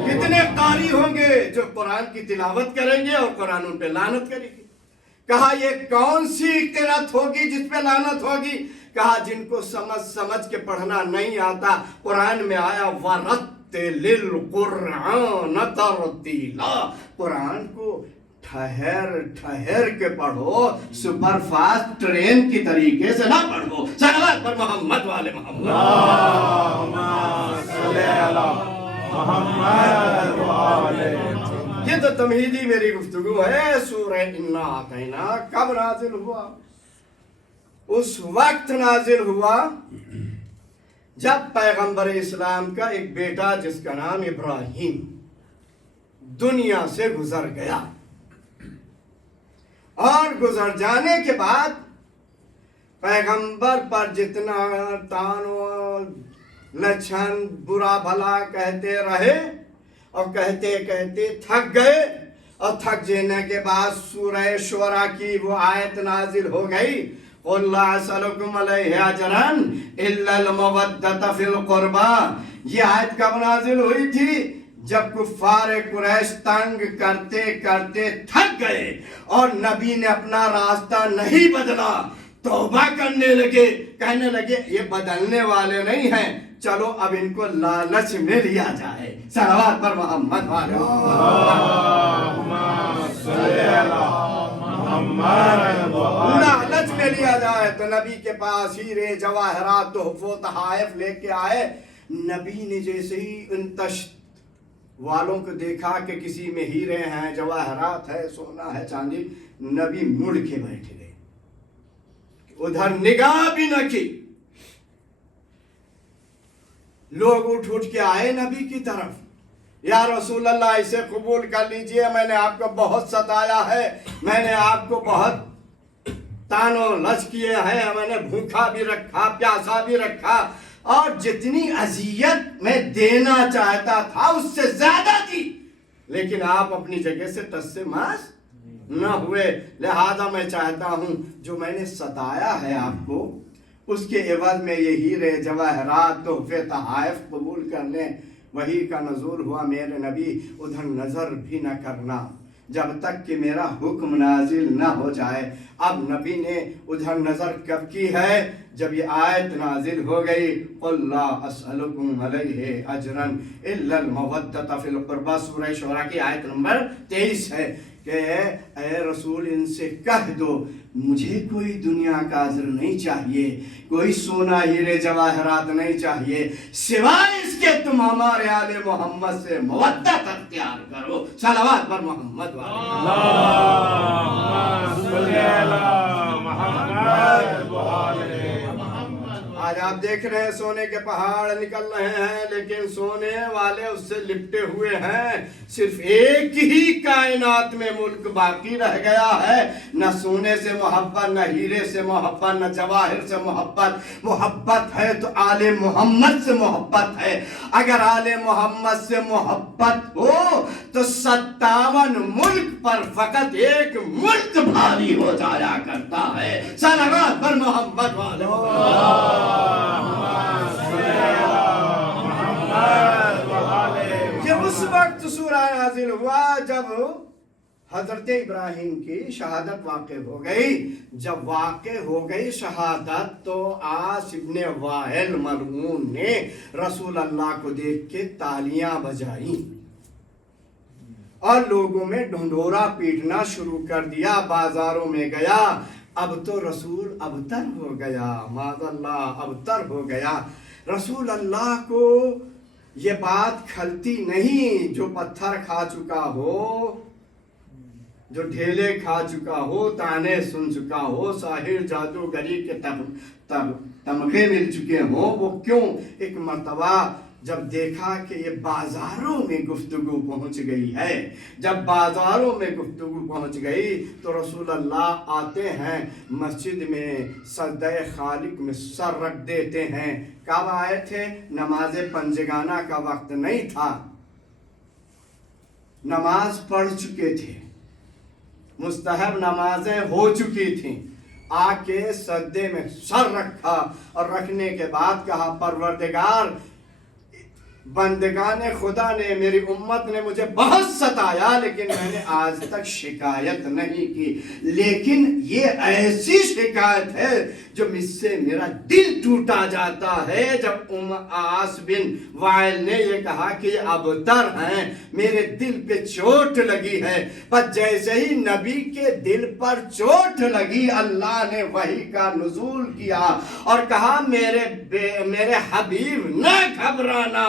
کتنے قاری ہوں گے جو قرآن کی تلاوت کریں گے اور قرآن ان پہ لعنت کرے گی۔ کہا یہ کون سی قرأت ہوگی جس پہ لعنت ہوگی؟ کہا جن کو سمجھ کے پڑھنا نہیں آتا۔ قرآن میں آیا وَرَتِّلِ الْقُرْآنَ تَرْتِيلًا، قرآن کو ٹھہر کے پڑھو، سپر فاسٹ ٹرین کی طریقے سے نہ پڑھو۔ صلوات پر محمد والے محمد، یہ تو تمہیدی میری گفتگو ہے۔ سورہ انا اعطیناک کب نازل ہوا؟ اس وقت نازل ہوا جب پیغمبر اسلام کا ایک بیٹا جس کا نام ابراہیم دنیا سے گزر گیا، اور گزر جانے کے بعد پیغمبر پر جتنا تان و لچھن برا بھلا کہتے رہے اور کہتے کہتے تھک گئے، اور تھک جانے کے بعد سورہ شعراء کی وہ آیت نازل ہو گئی، قُلْ لَا أَسْأَلُكُمْ عَلَيْهِ أَجْرًا إِلَّا الْمَوَدَّةَ فِي الْقُرْبَى۔ یہ آیت کب نازل ہوئی تھی؟ جب کفار قریش تنگ کرتے کرتے تھک گئے اور نبی نے اپنا راستہ نہیں بدلا، توبہ کرنے لگے، کہنے لگے یہ بدلنے والے نہیں ہیں، چلو اب ان کو لالچ میں لیا جائے۔ صلوات پر محمد والے لالچ میں لیا جائے تو نبی کے پاس ہیرے جواہرات تحف و تحائف لے کے آئے۔ نبی نے جیسے ہی ان تشت والوں کو دیکھا کہ کسی میں ہیرے ہیں، جواہرات ہے، سونا ہے، چاندی، نبی مڑ کے بیٹھ گئے، ادھر نگاہ بھی نہ کی۔ لوگ اٹھ کے آئے نبی کی طرف، یا رسول اللہ اسے قبول کر لیجئے، میں نے آپ کو بہت ستایا ہے، میں نے آپ کو بہت تان و لچ کیے ہیں، میں نے بھوکا بھی رکھا، پیاسا بھی رکھا، اور جتنی اذیت میں دینا چاہتا تھا اس سے زیادہ دی، لیکن آپ اپنی جگہ سے ٹس سے ماس نہ ہوئے، لہذا میں چاہتا ہوں جو میں نے ستایا ہے آپ کو اس کے عوض میں یہ ہیرے جواہرات تحفے تحائف قبول کر لیں۔ وحی کا نزول ہوا، میرے نبی ادھر نظر بھی نہ کرنا جب تک کہ میرا حکم نازل نہ ہو جائے۔ اب نبی نے ادھر نظر کب کی ہے؟ جب یہ آیت نازل ہو گئی، قُلْ لَا أَسْأَلُكُمْ عَلَيْهِ أَجْرًا إِلَّا الْمَوَدَّةَ فِي الْقُرْبَى، سورہ شعراء کی آیت نمبر 23 ہے کہ اے رسول ان سے کہہ دو مجھے کوئی دنیا کا عذر نہیں چاہیے، کوئی سونا ہیرے جواہرات نہیں چاہیے، سوائے اس کے تم ہمارے آل محمد سے مودت اختیار کرو۔ صلوات پر محمد آج آپ دیکھ رہے ہیں سونے کے پہاڑ نکل رہے ہیں، لیکن سونے والے اس سے لپٹے ہوئے ہیں۔ صرف ایک ہی کائنات میں ملک باقی رہ گیا ہے، نہ سونے سے محبت، نہ ہیرے سے محبت، نہ جواہر سے محبت۔ محبت ہے تو آل محمد سے محبت ہے۔ اگر آل محمد سے محبت ہو تو 57 ملک پر فقط ایک ملک بھاری ہو جایا کرتا ہے۔ صلوات پر محمد والے یہ اس وقت سورہ نازل ہوا جب حضرت ابراہیم کی شہادت واقع ہو گئی۔ جب واقع ہو گئی شہادت تو عاص ابن وائل ملعون نے رسول اللہ کو دیکھ کے تالیاں بجائیں اور لوگوں میں ڈھنڈورا پیٹنا شروع کر دیا۔ بازاروں میں گیا، اب تو رسول ابتر ہو گیا، معاذ اللہ ابتر ہو گیا۔ رسول اللہ کو یہ بات کھلتی نہیں، جو پتھر کھا چکا ہو، جو ڈھیلے کھا چکا ہو، تانے سن چکا ہو، ساحر جادوگری کے تمغے مل چکے ہوں، وہ کیوں ایک مرتبہ جب دیکھا کہ یہ بازاروں میں گفتگو پہنچ گئی ہے، جب بازاروں میں گفتگو پہنچ گئی تو رسول اللہ آتے ہیں مسجد میں، سجدہ خالق میں سر رکھ دیتے ہیں۔ کب آئے تھے؟ نماز پنجگانہ کا وقت نہیں تھا، نماز پڑھ چکے تھے، مستحب نمازیں ہو چکی تھیں۔ آ کے سجدے میں سر رکھا اور رکھنے کے بعد کہا پروردگار، بندگان خدا نے، میری امت نے مجھے بہت ستایا لیکن میں نے آج تک شکایت نہیں کی، لیکن یہ ایسی شکایت ہے جو مجھ سے میرا دل ٹوٹا جاتا ہے۔ جب عاص بن وائل نے یہ کہا کہ یہ ابتر ہیں، میرے دل پہ چوٹ لگی ہے۔ پر جیسے ہی نبی کے دل پر چوٹ لگی، اللہ نے وحی کا نزول کیا اور کہا میرے حبیب نہ گھبرانا،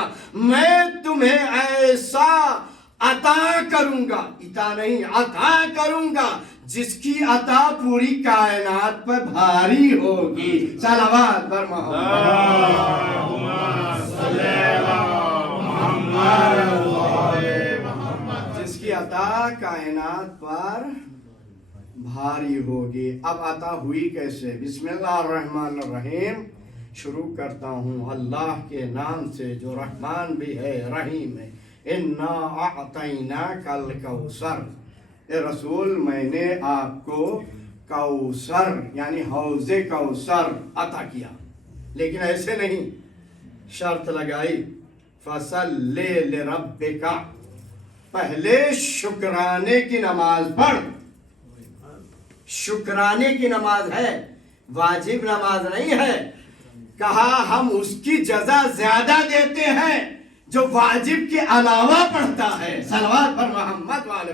میں تمہیں ایسا عطا کروں گا، عطا نہیں عطا کروں گا جس کی عطا پوری کائنات پر بھاری ہوگی۔ صلوات پر جس کی عطا کائنات پر بھاری ہوگی۔ اب عطا ہوئی کیسے؟ بسم اللہ الرحمن الرحیم شروع کرتا ہوں اللہ کے نام سے جو رحمان بھی ہے رحیم ہے۔ اِنَّا أَعْطَيْنَاكَ الْكَوْثَرَ، اے رسول میں نے آپ کو کوثر یعنی حوض کوثر عطا کیا، لیکن ایسے نہیں، شرط لگائی فَصَلِّ لِرَبِّكَ، پہلے شکرانے کی نماز پڑھ۔ شکرانے کی نماز ہے، واجب نماز نہیں ہے۔ کہا ہم اس کی جزا زیادہ دیتے ہیں جو واجب کے علاوہ پڑھتا ہے۔ صلوات پر محمد والے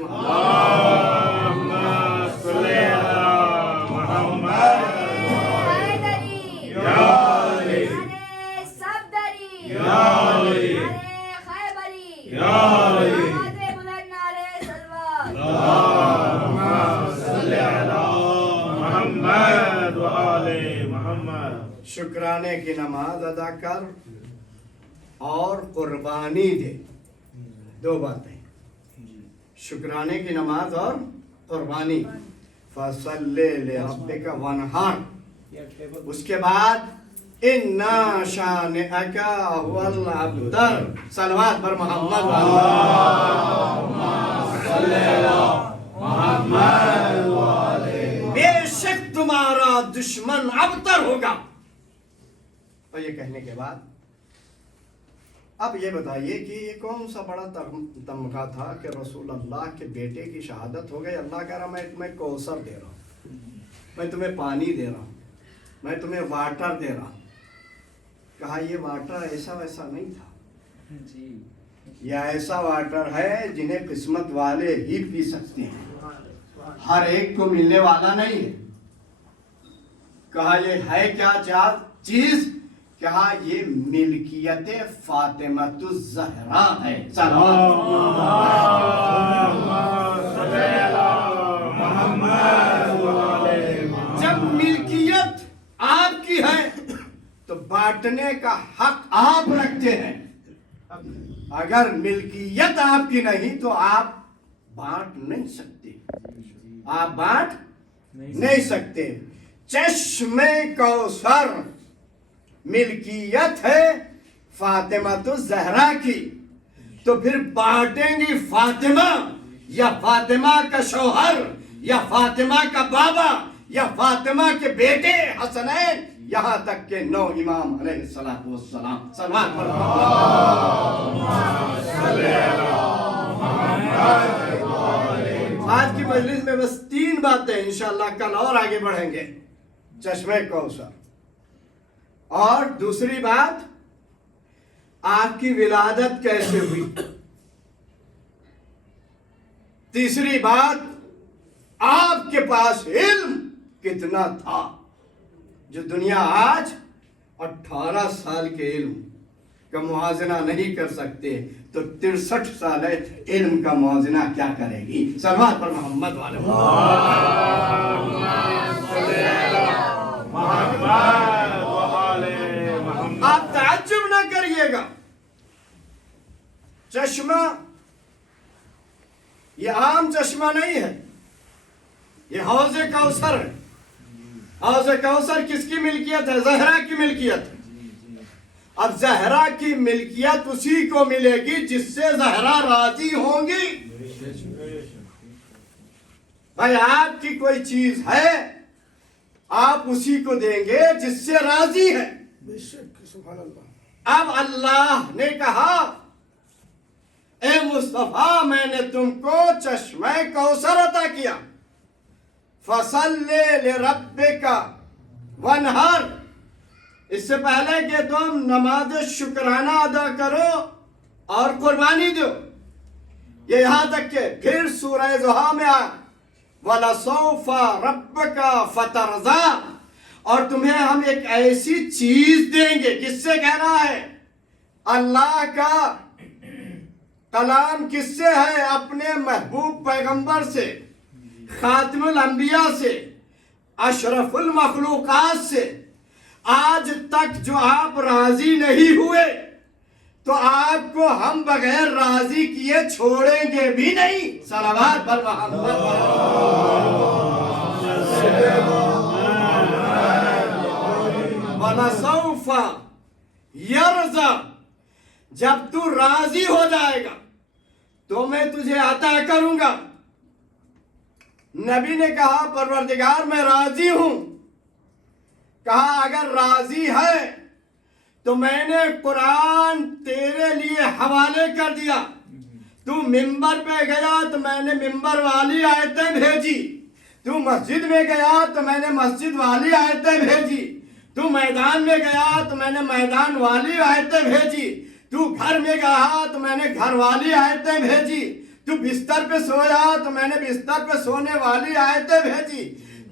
شکرانے کی نماز ادا کر اور قربانی دے، دو باتیں، شکرانے کی نماز اور قربانی۔ فَصَلِّ لِرَبِّكَ وَانْحَرْ، اس کے بعد اِنَّا شَانِئَكَ هُوَ الْأَبْتَرُ۔ صلوات پر محمد بے شک تمہارا دشمن ابتر ہوگا۔ اور یہ کہنے کے بعد اب یہ بتائیے کہ یہ کون سا بڑا تمغہ تھا کہ رسول اللہ کے بیٹے کی شہادت ہو گئی، اللہ کہہ رہا میں تمہیں کوثر دے رہا ہوں، میں تمہیں پانی دے رہا ہوں، میں تمہیں واٹر دے رہا ہوں۔ کہا یہ واٹر ایسا ویسا نہیں تھا، یہ ایسا واٹر ہے جنہیں قسمت والے ہی پی سکتے ہیں۔ ہر ایک کو ملنے والا نہیں ہے. کہا یہ ہے کیا چیز؟ کہا یہ ملکیت فاطمۃ الزہرا ہے. جب ملکیت آپ کی ہے تو بانٹنے کا حق آپ رکھتے ہیں. اگر ملکیت آپ کی نہیں تو آپ بانٹ نہیں سکتے. آپ بانٹ نہیں سکتے. چشمِ کوثر ملکیت ہے فاطمۃ الزہرا کی، تو پھر بانٹیں گی فاطمہ یا فاطمہ کا شوہر یا فاطمہ کا بابا یا فاطمہ کے بیٹے حسنین، یہاں تک کہ 9 امام علیہ السلام. صلوات پر آج کی مجلس میں بس 3 باتیں، انشاءاللہ کل اور آگے بڑھیں گے. چشمہ کوثر، اور دوسری بات آپ کی ولادت کیسے ہوئی، تیسری بات آپ کے پاس علم کتنا تھا، جو دنیا آج 18 سال کے علم کا موازنہ نہیں کر سکتے تو 63 سال علم کا موازنہ کیا کرے گی. صلوات پر محمد والے. آپ تعجب نہ کریے گا، چشمہ یہ عام چشمہ نہیں ہے، یہ حوض کوثر ہے. حوض کوثر کس کی ملکیت ہے؟ زہرا کی ملکیت ہے. اب زہرا کی ملکیت اسی کو ملے گی جس سے زہرا راضی ہوں گی. بھائی آپ کی کوئی چیز ہے، آپ اسی کو دیں گے جس سے راضی ہے. اب اللہ نے کہا اے مصطفیٰ میں نے تم کو چشمہ کوثر عطا کیا، فصلی لربک وانحر. اس سے پہلے کہ تم نماز شکرانہ ادا کرو اور قربانی دو، یہ یہاں تک کہ پھر سورہ ضحیٰ میں آیا وَلَسَوْفَ رَبَّكَ فَتَرْضَىٰ، اور تمہیں ہم ایک ایسی چیز دیں گے. کس سے کہہ رہا ہے؟ اللہ کا کلام کس سے ہے؟ اپنے محبوب پیغمبر سے، خاتم الانبیاء سے، اشرف المخلوقات سے. آج تک جو آپ راضی نہیں ہوئے تو آپ کو ہم بغیر راضی کیے چھوڑیں گے بھی نہیں. صلوات پر محمد. وَلَسَوْفَ يَرْضَىٰ، جب تو راضی ہو جائے گا تو میں تجھے عطا کروں گا. نبی نے کہا پروردگار میں راضی ہوں. کہا اگر راضی ہے تو میں نے قرآن تیرے لیے حوالے کر دیا. تو ممبر پہ گیا تو میں نے ممبر والی آیتیں بھیجی. تو مسجد میں گیا تو میں نے مسجد والی آیتیں بھیجی. تو میدان میں گیا تو میں نے میدان والی آیتیں بھیجی. تو گھر میں گیا تو میں نے گھر والی آیتیں بھیجی. تو بستر پہ سویا تو میں نے بستر پہ سونے والی آیتیں بھیجی.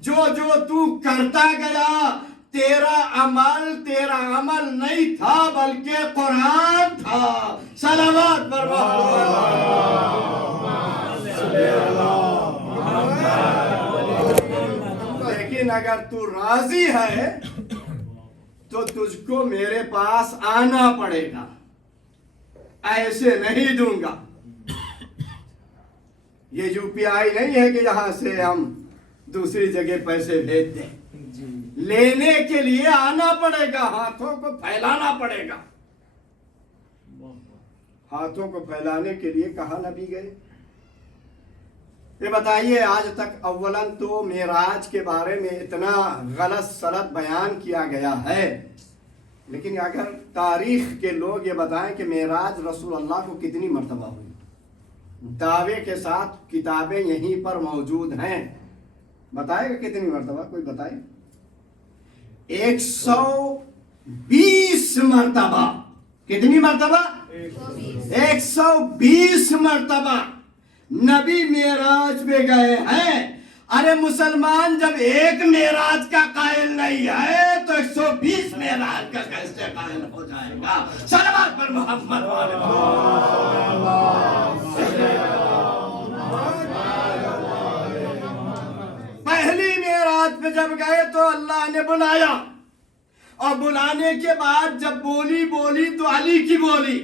جو تو کرتا گیا تیرا عمل نہیں تھا بلکہ قرآن تھا. صلوات پر لیکن اگر تو راضی ہے تو تجھ کو میرے پاس آنا پڑے گا، ایسے نہیں دوں گا. یہ UPI نہیں ہے کہ یہاں سے ہم دوسری جگہ پیسے بھیج دیں. لینے کے لیے آنا پڑے گا، ہاتھوں کو پھیلانا پڑے گا. ہاتھوں کو پھیلانے کے لیے کہاں نبی گئے؟ یہ بتائیے آج تک اولاً تو معراج کے بارے میں اتنا غلط سلط بیان کیا گیا ہے، لیکن اگر تاریخ کے لوگ یہ بتائیں کہ معراج رسول اللہ کو کتنی مرتبہ ہوئی، دعوے کے ساتھ کتابیں یہیں پر موجود ہیں، بتائے گا کتنی مرتبہ؟ کوئی بتائے؟ 120 مرتبہ. کتنی مرتبہ؟ 120 مرتبہ نبی معراج پہ گئے ہیں. ارے مسلمان جب ایک معراج کا قائل نہیں ہے تو 120 معراج کا کیسے قائل ہو جائے گا؟ صلوات پر محمد والے پہلی معراج پہ جب گئے تو اللہ نے بلایا، اور بلانے کے بعد جب بولی تو علی کی بولی.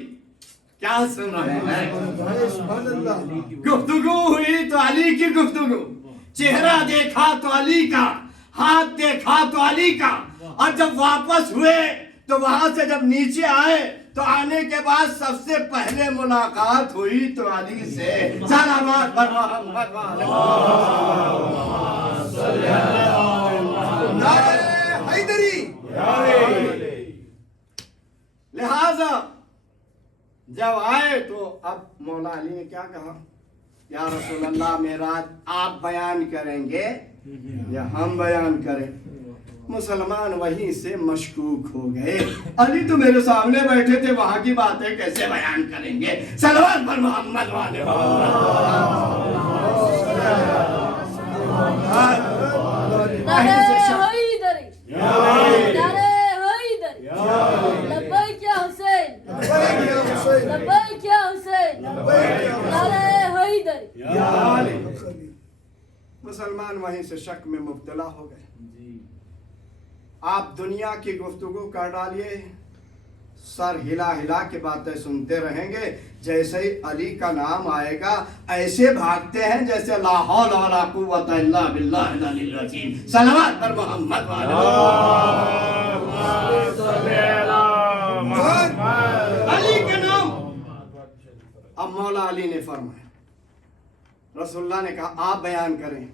کیا سن رہے ہیں؟ گفتگو ہوئی تو علی کی گفتگو، چہرہ دیکھا تو علی کا، ہاتھ دیکھا تو علی کا، اور جب واپس ہوئے تو وہاں سے جب نیچے آئے تو آنے کے بعد سب سے پہلے ملاقات ہوئی تو علی سے. صلوات پر محمد حیدری. لہذا جب آئے تو اب مولا علی نے کیا کہا؟ یا رسول اللہ معراج آپ بیان کریں گے یا ہم بیان کریں؟ مسلمان وہیں سے مشکوک ہو گئے. علی تو میرے سامنے بیٹھے تھے، وہاں کی باتیں کیسے بیان کریں گے؟ صلوات پر محمد والے مسلمان وہیں سے شک میں مبتلا ہو گئے. آپ دنیا کی گفتگو کر ڈالیے، سر ہلا ہلا کے باتیں سنتے رہیں گے. جیسے ہی علی کا نام آئے گا ایسے بھاگتے ہیں جیسے لا حول ولا قوت الا باللہ العلی العظیم. صلوات پر محمد علی کے نام. اب مولا علی نے فرمایا، رسول اللہ نے کہا آپ بیان کریں.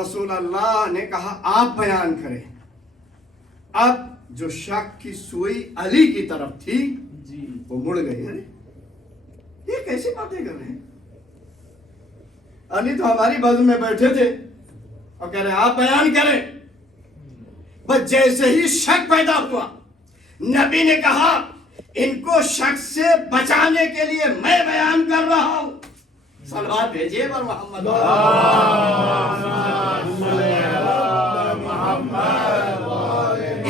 رسول اللہ نے کہا آپ بیان کریں. اب جو شک کی سوئی علی کی طرف تھی وہ مڑ گئی. ارے یہ کیسی باتیں کر رہے ہیں؟ علی تو ہماری بازو میں بیٹھے تھے اور کہہ رہے ہیں آپ بیان کریں. بس جیسے ہی شک پیدا ہوا نبی نے کہا ان کو شک سے بچانے کے لیے میں بیان کر رہا ہوں. صلوات بھیجیے پر محمد.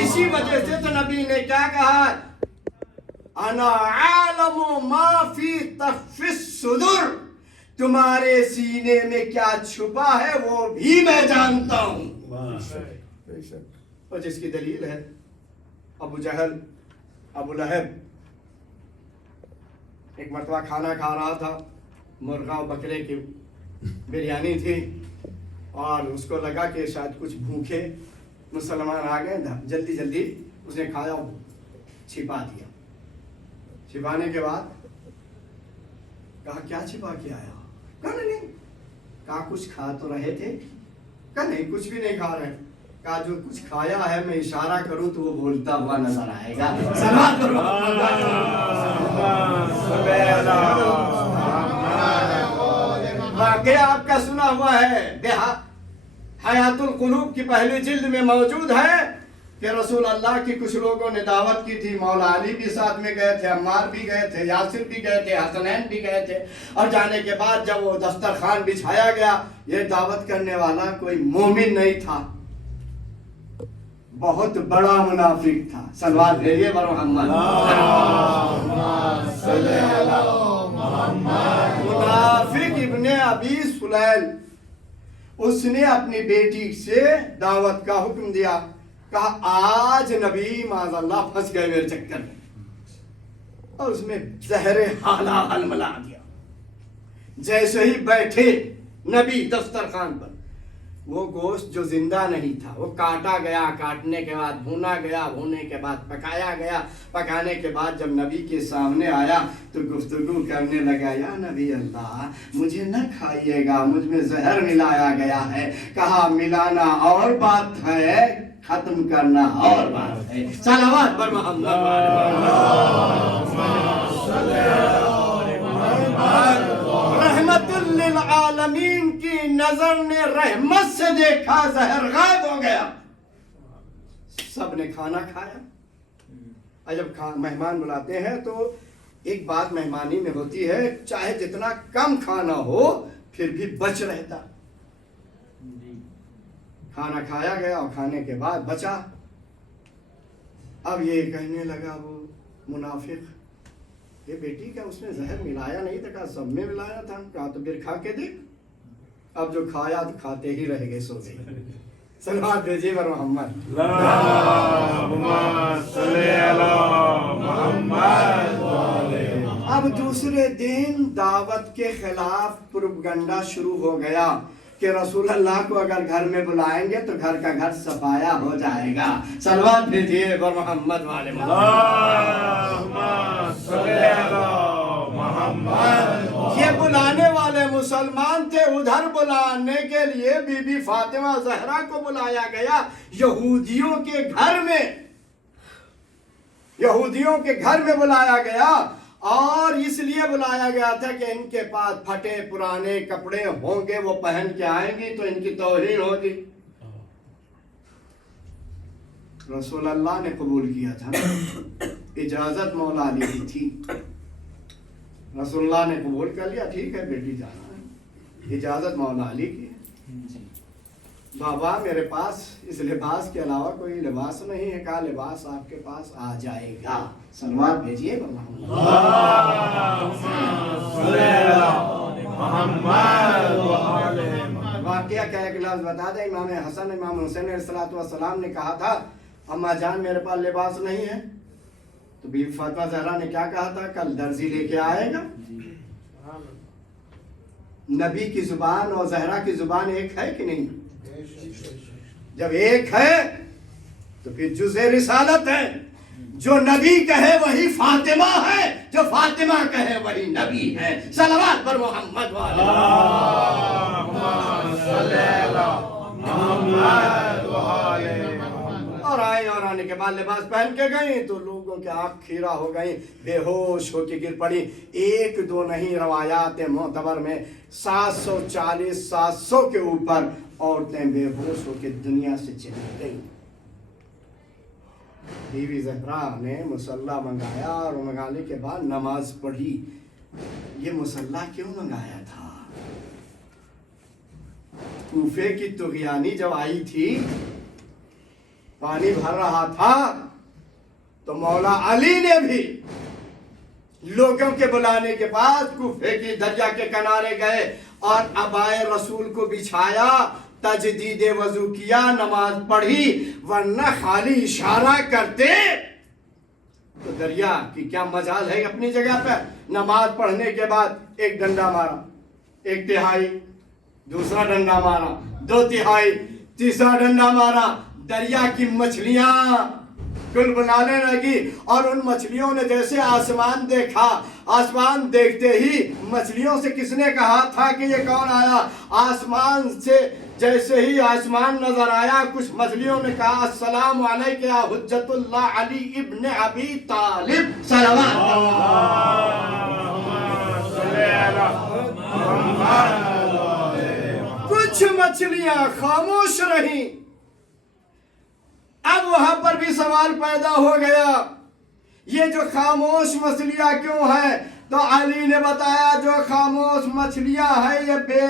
اسی وجہ سے تو نبی نے کیا کہا؟ انا عالم ما فی تخفی الصدور، تمہارے سینے میں کیا چھپا ہے وہ بھی میں جانتا ہوں. اور جس کی دلیل ہے ابو جہل، ابو لہب ایک مرتبہ کھانا کھا رہا تھا، مرغا و بکرے کی بریانی تھی، اور اس کو لگا کہ شاید کچھ بھوکے مسلمان آ گئے. جلدی جلدی اس نے کھایا، چھپا دیا. چھپانے کے بعد کہا کیا چھپا کے آیا؟ کہا نہیں. کہا کچھ کھا تو رہے تھے؟ کہا نہیں کچھ بھی نہیں کھا رہے. کہا جو کچھ کھایا ہے میں اشارہ کروں تو وہ بولتا ہوا نظر آئے گا. صلوات کرو. واقعہ آپ کا سنا ہوا ہے، حیات القلوب کی پہلی جلد میں موجود ہے کہ رسول اللہ کی کچھ لوگوں نے دعوت کی تھی. مولا علی بھی ساتھ میں گئے تھے، عمار بھی گئے تھے، یاسر بھی گئے تھے، حسنین بھی گئے تھے. اور جانے کے بعد جب وہ دسترخوان بچھایا گیا، یہ دعوت کرنے والا کوئی مومن نہیں تھا، بہت بڑا منافق تھا. صلوات بھیجیے پر محمد. منافق ابن ابی سلیل، اس نے اپنی بیٹی سے دعوت کا حکم دیا. کہا آج نبی معاذ اللہ پھنس گئے میرے چکر میں، اور اس میں زہر حلال ملا دیا. جیسے ہی بیٹھے نبی دسترخوان پر، وہ گوشت جو زندہ نہیں تھا وہ کاٹا گیا، کاٹنے کے بعد بھونا گیا، بھونے کے بعد پکایا گیا. پکانے کے بعد جب نبی کے سامنے آیا تو گفتگو کرنے لگا، یا نبی اللہ مجھے نہ کھائیے گا، مجھ میں زہر ملایا گیا ہے. کہا ملانا اور بات ہے، ختم کرنا اور بات ہے. صلوات پر محمد. رحمت للعالمین کی نظر نے رحمت سے دیکھا، زہر غائب ہو گیا. سب نے کھانا کھایا. اور جب مہمان بلاتے ہیں تو ایک بات مہمانی میں ہوتی ہے، چاہے جتنا کم کھانا ہو پھر بھی بچ رہتا. کھانا کھایا گیا اور کھانے کے بعد بچا. اب یہ کہنے لگا وہ منافق، یہ بیٹی کیا اس نے زہر ملایا نہیں تھا؟ کہا سب میں ملایا تھا. کہا تو پھر کھا کے دیکھ. اب جو کھایا تو کھاتے ہی رہ گئے، سو گئے. صلوات بھیجیے بر محمد. اللہم صلی علی محمد اب دوسرے دن دعوت کے خلاف پروپگنڈا شروع ہو گیا کہ رسول اللہ کو اگر گھر میں بلائیں گے تو گھر کا گھر صفایا ہو جائے گا. صلوات بھیجیے بر محمد والے اللہم صلی علی محمد. یہ بلانے والے مسلمان تھے. ادھر بلانے کے لیے بی بی فاطمہ زہرا کو بلایا گیا یہودیوں کے گھر میں. یہودیوں کے گھر میں بلایا گیا، اور اس لیے بلایا گیا تھا کہ ان کے پاس پھٹے پرانے کپڑے ہوں گے، وہ پہن کے آئیں گی تو ان کی توہین ہوگی. رسول اللہ نے قبول کیا تھا، اجازت مولا علی کی تھی. رسول اللہ نے قبول کر لیا، ٹھیک ہے بیٹی جانا ہے. اجازت مولا علی کی. بابا میرے پاس اس لباس کے علاوہ کوئی لباس نہیں ہے. کہا لباس آپ کے پاس آ جائے گا. سلوات بھیجیے اللہم صلی علی محمد واقعہ کا ایک لفظ بتا دیں. امام حسن امام حسین علیہ السلام نے کہا تھا اماں جان میرے پاس لباس نہیں ہے، تو بی بی فاطمہ زہرا نے کیا کہا تھا؟ کل درزی لے کے آئے گا. نبی کی زبان اور زہرا کی زبان ایک ہے کہ نہیں؟ جب ایک ہے تو پھر جزء رسالت ہے. جو نبی کہے وہی فاطمہ ہے، جو فاطمہ کہے وہی نبی ہے. صلوات پر محمد والے. اللہم صلی علی محمد اور آئے، اور آنے کے بعد لباس پہن کے گئیں تو لوگوں کے آنکھ کھیرا ہو گئیں، بے ہوش ہو کے گر پڑی. ایک دو نہیں، روایات معتبر میں 740 700 کے اوپر عورتیں بے ہوش ہو کے دنیا سے چلی گئیں. بیوی زہرا نے مصلی منگایا، اور منگانے کے بعد نماز پڑھی. یہ مصلی کیوں منگایا تھا؟ کوفے کی طغیانی جب آئی تھی، پانی بھر رہا تھا، تو مولا علی نے بھی لوگوں کے بلانے کے بعد کوفے کی دریا کے کنارے گئے اور عبائے رسول کو بچھایا، تجدید وضو کیا، نماز پڑھی. ورنہ خالی اشارہ کرتے تو دریا کی کیا مجال ہے اپنی جگہ پہ. نماز پڑھنے کے بعد ایک ڈنڈا مارا، 1/3، دوسرا ڈنڈا مارا، 2/3، تیسرا ڈنڈا مارا. دریا کی مچھلیاں کل بنانے لگی، اور ان مچھلیوں نے جیسے آسمان دیکھا، آسمان دیکھتے ہی مچھلیوں سے کس نے کہا تھا کہ یہ کون آیا؟ آسمان سے جیسے ہی آسمان نظر آیا، کچھ مچھلیوں نے کہا السلام علیک یا حجت اللہ علی ابن ابی طالب. صلوات. کچھ مچھلیاں خاموش رہیں. اب وہاں پر بھی سوال پیدا ہو گیا، یہ جو خاموش مچھلیاں کیوں ہیں؟ تو علی نے بتایا جو خاموش مچھلیاں ہیں یہ بے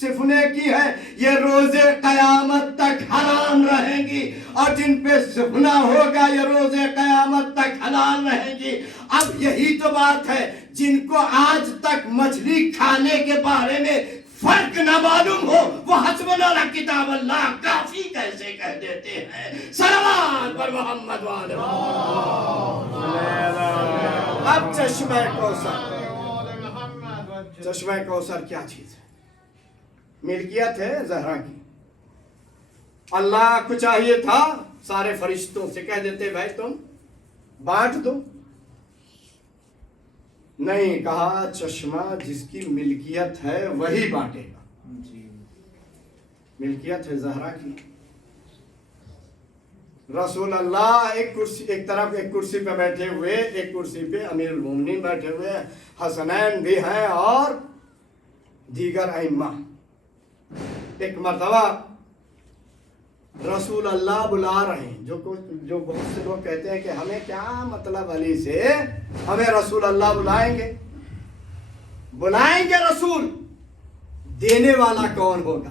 سفنے کی ہیں، یہ روز قیامت تک حرام رہیں گی، اور جن پہ سفنا ہوگا یہ روز قیامت تک حلال رہیں گی. اب یہی تو بات ہے، جن کو آج تک مچھلی کھانے کے بارے میں فرق نہ معلوم ہو، وہ حسبنا کتاب اللہ کافی کیسے کہہ دیتے ہیں. صلوات پر محمد والے. اب چشمہ کوثر. چشمہ کوثر کیا چیز ہے؟ ملکیت ہے زہرا کی. اللہ کو چاہیے تھا سارے فرشتوں سے کہہ دیتے بھائی تم بانٹ دو. نہیں، کہا چشمہ جس کی ملکیت ہے وہی بانٹے گا. ملکیت ہے زہرا کی. رسول اللہ ایک طرف ایک کرسی پہ بیٹھے ہوئے، ایک کرسی پہ امیر المومنین بیٹھے ہوئے، حسنین بھی ہیں اور دیگر ائمہ. ایک مرتبہ رسول اللہ بلا رہے ہیں. جو بہت سے لوگ کہتے ہیں کہ ہمیں کیا مطلب علی سے، ہمیں رسول اللہ بلائیں گے رسول. دینے والا کون ہوگا؟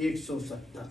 170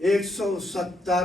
170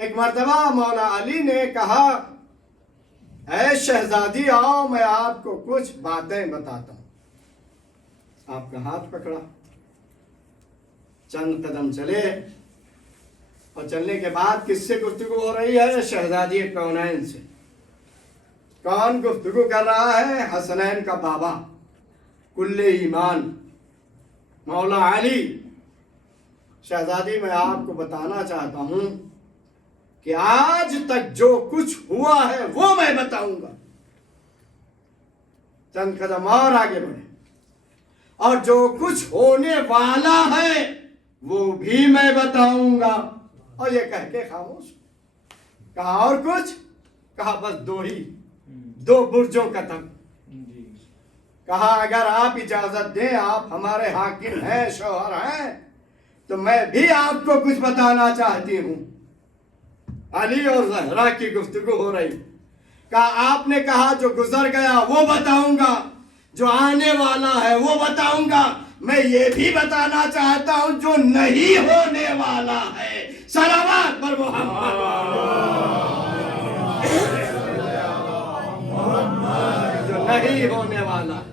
ایک مرتبہ مولا علی نے کہا اے شہزادی آؤ میں آپ کو کچھ باتیں بتاتا ہوں. آپ کا ہاتھ پکڑا, چند قدم چلے, اور چلنے کے بعد کس سے گفتگو ہو رہی ہے؟ شہزادی کونین سے. کون گفتگو کر رہا ہے؟ حسنین کا بابا کل ایمان مولا علی. شہزادی میں آپ کو بتانا چاہتا ہوں کہ آج تک جو کچھ ہوا ہے وہ میں بتاؤں گا. چند قدم اور آگے بڑھے, اور جو کچھ ہونے والا ہے وہ بھی میں بتاؤں گا. اور یہ کہہ کے خاموش. کہا اور کچھ؟ کہا بس دو برجوں کا تک. کہا اگر آپ اجازت دیں, آپ ہمارے حاکم ہیں, شوہر ہیں, تو میں بھی آپ کو کچھ بتانا چاہتی ہوں. علی اور زہرا کی گفتگو ہو رہی. کہا آپ نے کہا جو گزر گیا وہ بتاؤں گا, جو آنے والا ہے وہ بتاؤں گا. میں یہ بھی بتانا چاہتا ہوں جو نہیں ہونے والا ہے. صلوات پر محمد. جو نہیں ہونے والا ہے.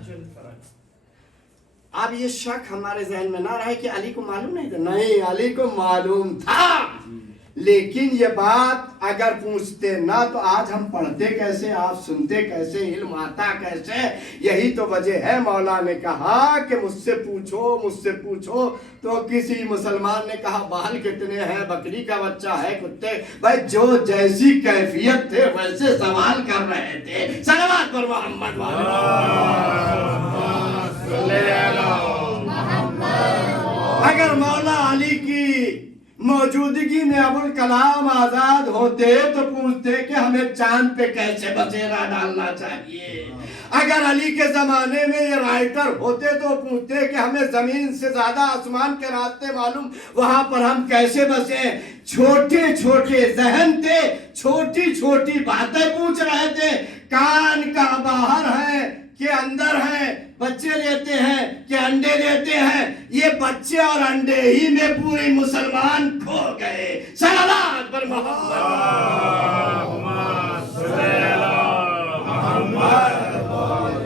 اب یہ شک ہمارے ذہن میں نہ رہے کہ علی کو معلوم نہیں تھا. نہیں, علی کو معلوم تھا, لیکن یہ بات اگر پوچھتے نہ تو آج ہم پڑھتے کیسے, آپ سنتے کیسے, علم آتا کیسے. یہی تو وجہ ہے مولا نے کہا کہ مجھ سے پوچھو. تو کسی مسلمان نے کہا بال کتنے ہیں, بکری کا بچہ ہے, کتے. بھائی جو جیسی کیفیت تھے ویسے سوال کر رہے تھے. صلوات پر محمد. اگر مولا علی کی موجودگی میں ابوالکلام آزاد ہوتے تو پوچھتے کہ ہمیں چاند پہ کیسے بسیرا ڈالنا چاہیے. اگر علی کے زمانے میں یہ رائٹر ہوتے تو پوچھتے کہ ہمیں زمین سے زیادہ آسمان کے راستے معلوم, وہاں پر ہم کیسے بسیں. چھوٹے ذہن تھے, چھوٹی باتیں پوچھ رہے تھے. کان کا باہر ہے کہ اندر ہے, بچے لیتے ہیں کہ انڈے لیتے ہیں. یہ بچے اور انڈے ہی میں پوری مسلمان کھو گئے. صلوات پر محمد.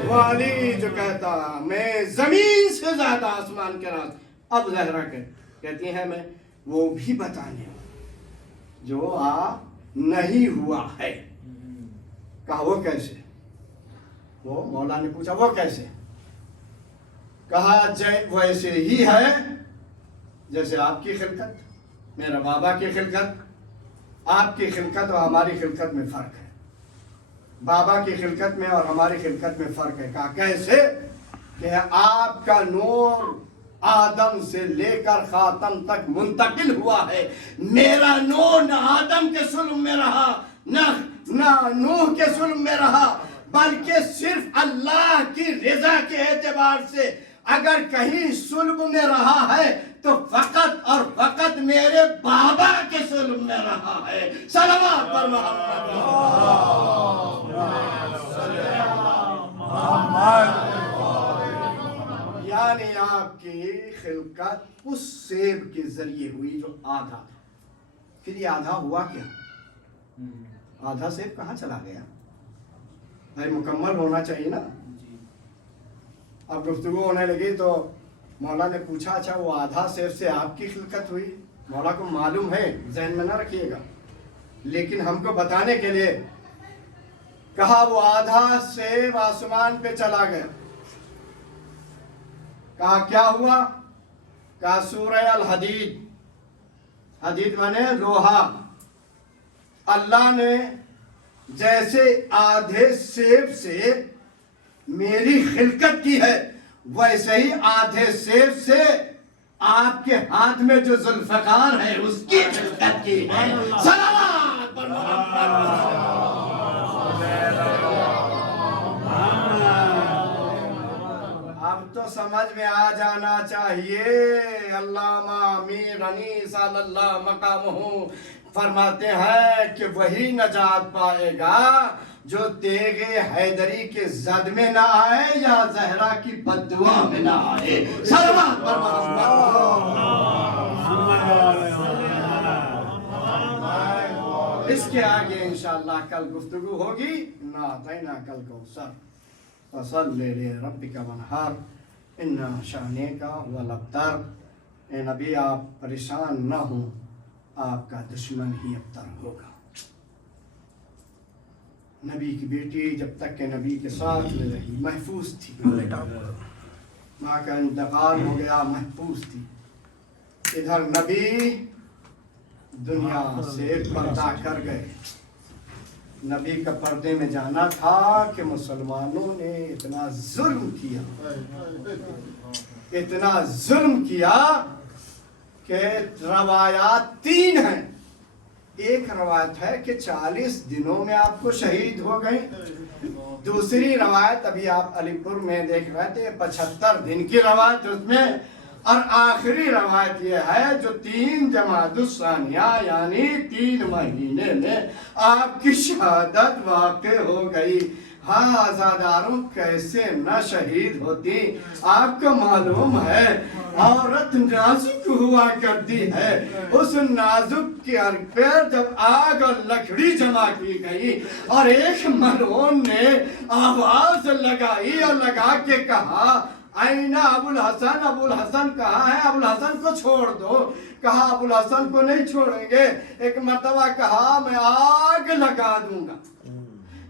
والی جو کہتا میں زمین سے زیادہ آسمان کے راستے. اب زہرا کہتی ہیں میں وہ بھی بتانے جو نہیں ہوا ہے. کہا وہ کیسے؟ وہ مولا نے پوچھا وہ کیسے؟ کہا ویسے ہی ہے جیسے آپ کی خلقت, میرا بابا کی خلقت. آپ کی خلقت اور ہماری خلقت میں فرق ہے. بابا کی خلقت میں اور ہماری خلقت میں فرق ہے. کہا کیسے؟ کہ آپ کا نور آدم سے لے کر خاتم تک منتقل ہوا ہے. میرا نور نہ آدم کے صلب میں رہا, نہ نوح کے صلب میں رہا, بلکہ صرف اللہ کی رضا کے اعتبار سے اگر کہیں صلب میں رہا ہے تو فقط اور فقط میرے بابا کے صلب میں رہا ہے. صلوات پر محمد. یعنی آپ کی خلقت اس سیب کے ذریعے ہوئی جو آدھا تھا. پھر یہ آدھا ہوا کیا؟ آدھا سیب کہاں چلا گیا؟ بھائی مکمل ہونا چاہیے نا. اب گفتگو ہونے لگی تو مولا نے پوچھا اچھا وہ آدھا سیب سے آپ کی خلقت ہوئی؟ مولا کو معلوم ہے, ذہن میں نہ رکھیے گا, لیکن ہم کو بتانے کے لیے کہا وہ آدھا سیب آسمان پہ چلا گیا. کہا کیا ہوا؟ کہا سورہ الحدید, حدید مانے لوہا. اللہ نے جیسے آدھے سیب سے میری خلقت کی ہے ویسے ہی آدھے سیب سے آپ کے ہاتھ میں جو ذوالفقار ہے اس کی خلقت کی ہے. صلوات پر محمد. اب تو سمجھ میں آ جانا چاہیے. علامہ امیر انیس اللہ مقامہ فرماتے ہیں کہ وہی نجات پائے گا جو تیغ حیدری کے زد میں نہ آئے یا زہرا کی بددعا میں نہ آئے. صلوات پر محمد. کے آگے انشاءاللہ کل گفتگو ہوگی. نعطینا کل کوثر فصلی لربک وانحر ان شانئک هو الابتر. اے نبی آپ پریشان نہ ہوں، آپ کا دشمن ہی ابتر ہوگا. نبی کی بیٹی جب تک کہ نبی کے ساتھ میں رہی محفوظ تھی. ماں کا انتقال ہو گیا محفوظ تھی. ادھر نبی دنیا سے پردہ کر گئے. نبی کا پردے میں جانا تھا کہ مسلمانوں نے اتنا ظلم کیا، اتنا ظلم کیا کہ روایات 3 ہیں. ایک روایت ہے کہ 40 دنوں میں آپ کو شہید ہو گئے. دوسری روایت ابھی آپ علی پور میں دیکھ رہے تھے 75 دن کی روایت اس میں. اور آخری روایت یہ ہے جو 3 جمادی الثانیہ یعنی 3 مہینے میں آپ کی شہادت واقع ہو گئی. ہاں آزاداروں کیسے نہ شہید ہوتی. آپ کو معلوم ہے عورت نازک ہوا کرتی ہے. اس نازک کے پر جب آگ اور لکڑی جمع کی گئی اور ایک ملعون نے آواز لگائی اور لگا کے کہا آئینہ ابو الحسن. ابو الحسن کہاں ہے؟ ابو الحسن کو چھوڑ دو. کہا ابو الحسن کو نہیں چھوڑیں گے. ایک مرتبہ کہا میں آگ لگا دوں گا.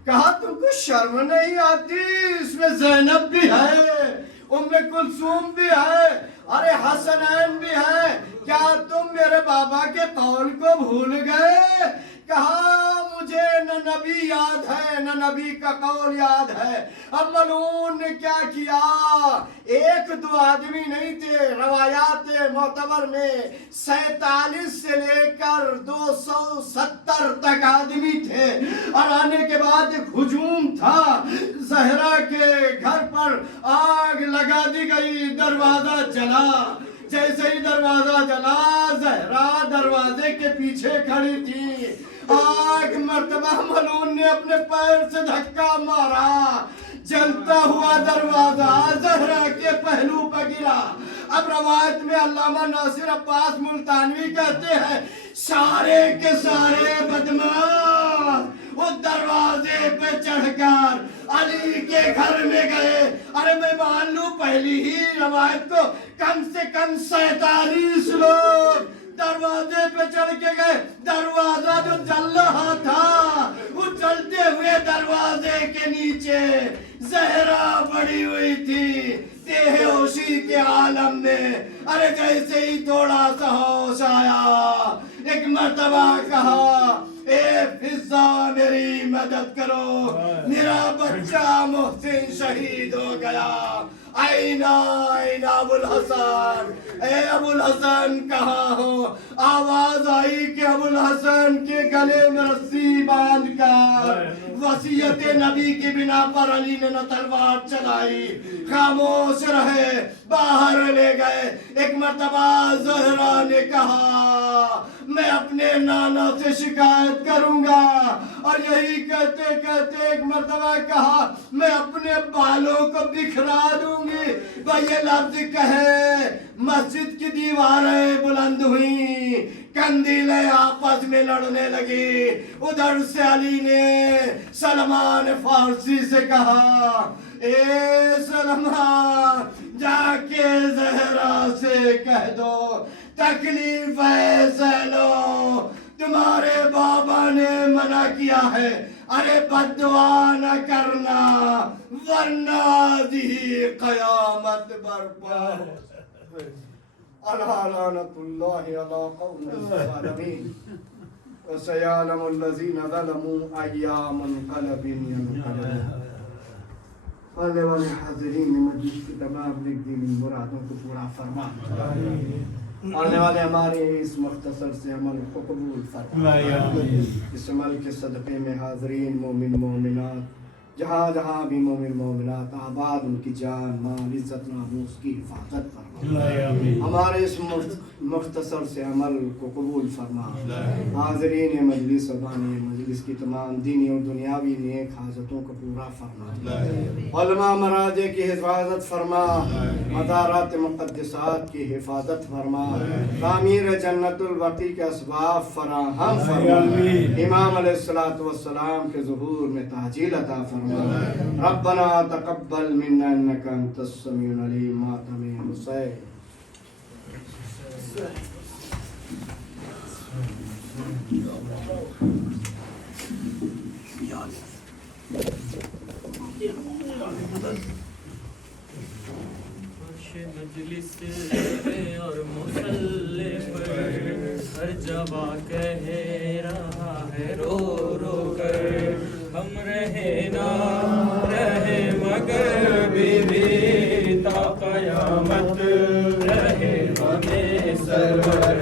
کہا تم کو شرم نہیں آتی؟ اس میں زینب بھی ہے، ام کلثوم بھی ہے، ارے حسنین بھی ہے. کیا تم میرے بابا کے قول کو بھول گئے؟ کہا مجھے نہ نبی یاد ہے نہ نبی کا قول یاد ہے. اب ملعون نے کیا کیا؟ 1-2 آدمی نہیں تھے. روایات معتبر میں 47 سے لے کر 270 تک آدمی تھے. اور آنے کے بعد ایک ہجوم تھا. زہرا کے گھر پر آگ لگا دی گئی. دروازہ جلا. جیسے ہی دروازہ جلا زہرا دروازے کے پیچھے کھڑی تھی. آگ مرتبہ ملعون نے اپنے پیر سے دھکا مارا. جلتا ہوا دروازہ زہرا کے پہلو پر گرا. اب روایت میں علامہ ناصر عباس ملتانوی کہتے ہیں سارے کے سارے بدماش وہ دروازے پہ چڑھ کر علی کے گھر میں گئے. ارے میں مان لوں پہلی ہی روایت کو کم سے کم 47 لوگ دروازے پہ چڑھ کے گئے. دروازہ جو جل رہا تھا وہ جلتے ہوئے دروازے کے نیچے زہرا پڑی ہوئی تھی بے ہوشی کے عالم میں. ارے جیسے ہی تھوڑا سا ہوش آیا ایک مرتبہ کہا اے فضا میری مدد کرو، میرا بچہ محسن شہید ہو گیا. آئینہ ابو الحسن، اے ابو الحسن کہاں ہو؟ آواز آئی کہ ابو الحسن کے گلے میں رسی باندھ کر وصیت نبی کی بنا پر علی نے نہ تلوار چلائی. خاموش رہے، باہر لے گئے. ایک مرتبہ زہرا نے کہا میں اپنے نانا سے شکایت کروں گا. اور یہی کہتے کہتے ایک مرتبہ کہا میں اپنے بالوں کو بکھرا دوں گی. وہ یہ لفظ کہے مسجد کی دیواریں بلند ہوئیں، کندیلیں آپس میں لڑنے لگی. ادھر سے علی نے سلمان فارسی سے کہا اے سلمان جا کے زہرا سے کہہ دو تکلیف ہے سہ لو، تمہارے بابا نے منع کیا ہے. ارے بد دعا نہ کرنا ورنہ دی قیامت برپا. الا لعنت اللہ علی قوم الظالمین وسيعلم الذين ظلموا أيام منقلب ينقلبون. آنے والے حاضرین مجلس کی تمام لکھ مرادوں کو پورا فرما. آنے والے ہمارے اس مختصر سے عمل کو قبول فرما. اس عمل کے صدقے میں حاضرین مومن مومنات جہاں جہاں بھی مومن مومنات آباد ان کی جان مال عزت ناموس کی حفاظت فرما. ہمارے اس مختصر سے عمل کو قبول فرما. حاضرین مجلس و بانی مجلس کی تمام دینی اور دنیاوی نیک حاجتوں کو پورا فرما. علماء مراجع کی حفاظت فرما. مزارات مقدسات کی حفاظت فرما. تعمیر جنت البقیع کے اسباب فراہم فرما. امام علیہ الصلوۃ والسلام کے ظہور میں تعجیل عطا فرما. ربنا تقبل منا انك انت السميع العليم. ماتم حسین. مجلس اور مصلی پر ہر جوہ کہہ رہا ہے رو رو کر ہم رہے نہ رہے مگر بی تا قیامت رہے ہمیں سرور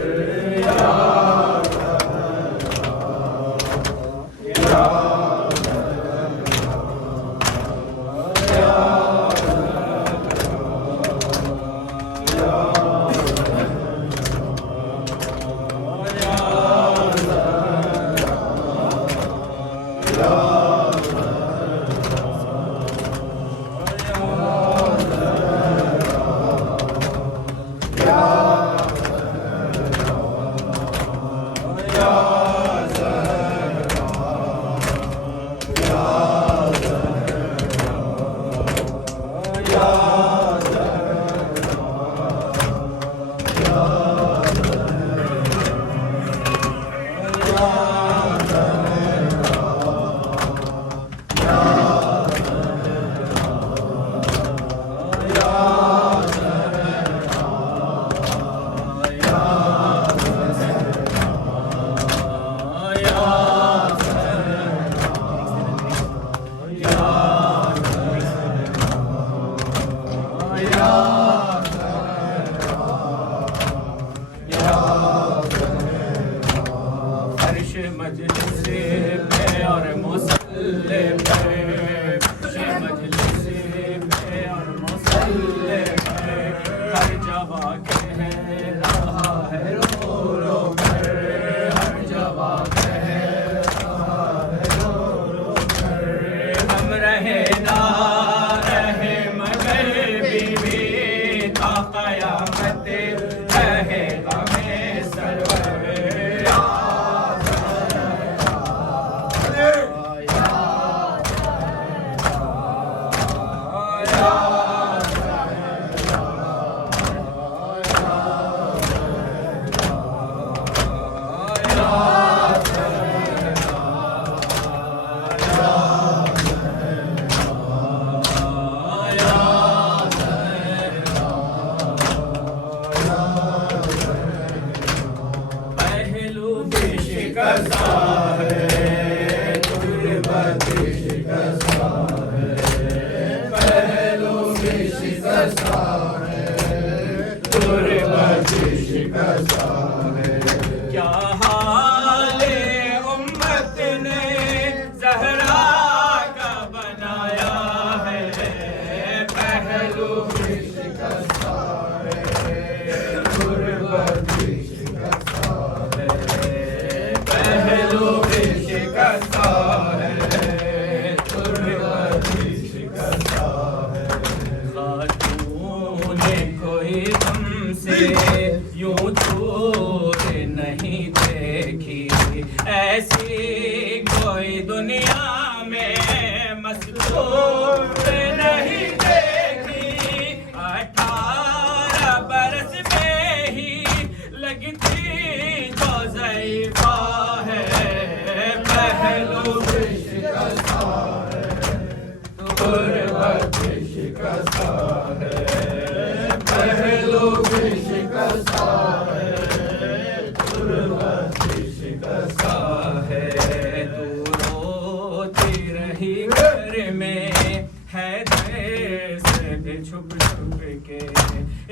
چھپ چھپ کے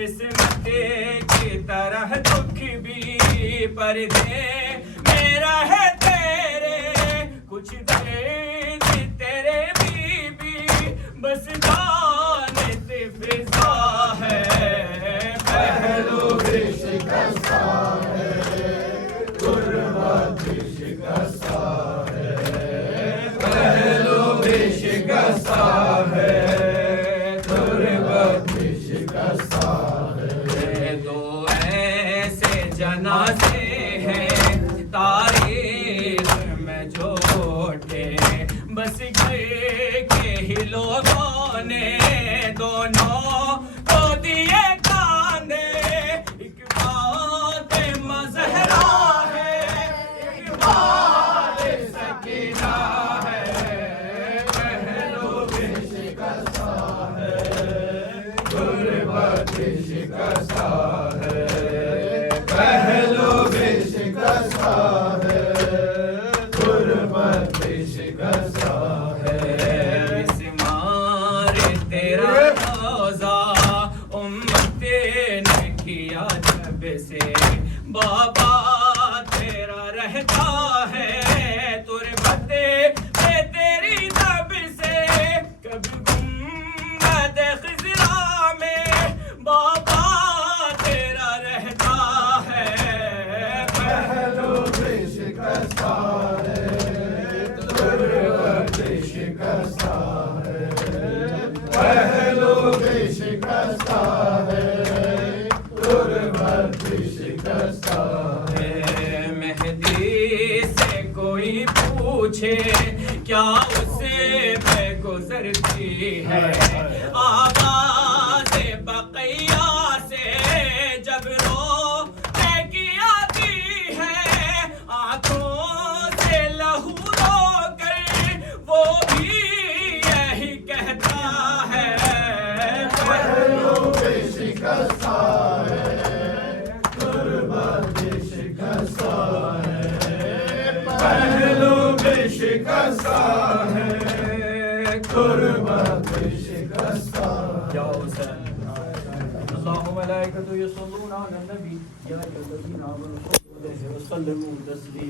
عصمت کی طرح دکھ بھی پردے میرا ہے تیرے کچھ دیر تیرے بھی بس جانت فضا ہے پہلو بھی شکستہ ہے غربت بھی شکستہ ہے پہلو بھی شکستہ ہے غربت بھی شکستہ ہے دو ایسے جنازے ہیں تاریخ میں جو اٹھے بس گھر کے ہی لوگوں نے دونوں کو دیے کاندھے ایک بات مظہرہ ہے ایک بات سکینہ ہے پہلو بھی شکستہ ہے غربت بھی شکستہ ہے پہلو بھی شکستہ ہے غربت بھی شکستہ ہے مسمار تیرا روزہ امت نے کیا جب سے بابا تیرا رہتا ہے تربت پہ تیری دب سے کبھی گنبد خضرا میں بابا تیرا رہتا ہے پہلو بھی شکستہ ہے غربت بھی شکستہ ہے پہلو بھی شکستہ ہے غربت بھی شکستہ ہے مہدی سے کوئی پوچھے کیا اسے پہ گزرتی ہے آواز بقیہ سے جب رو کی آتی ہے آنکھوں سے لہو رو کر وہ بھی یہی کہتا ہے پہلو بھی شکستہ ہے غربت بھی شکستہ ہے پہلو بھی شکستہ ہے غربت بھی شکستہ یا حسین اللہ ملائکۃ یصلون علی النبی یا ایھا الذین آمنوا صلوا علیہ وسلموا تسلیما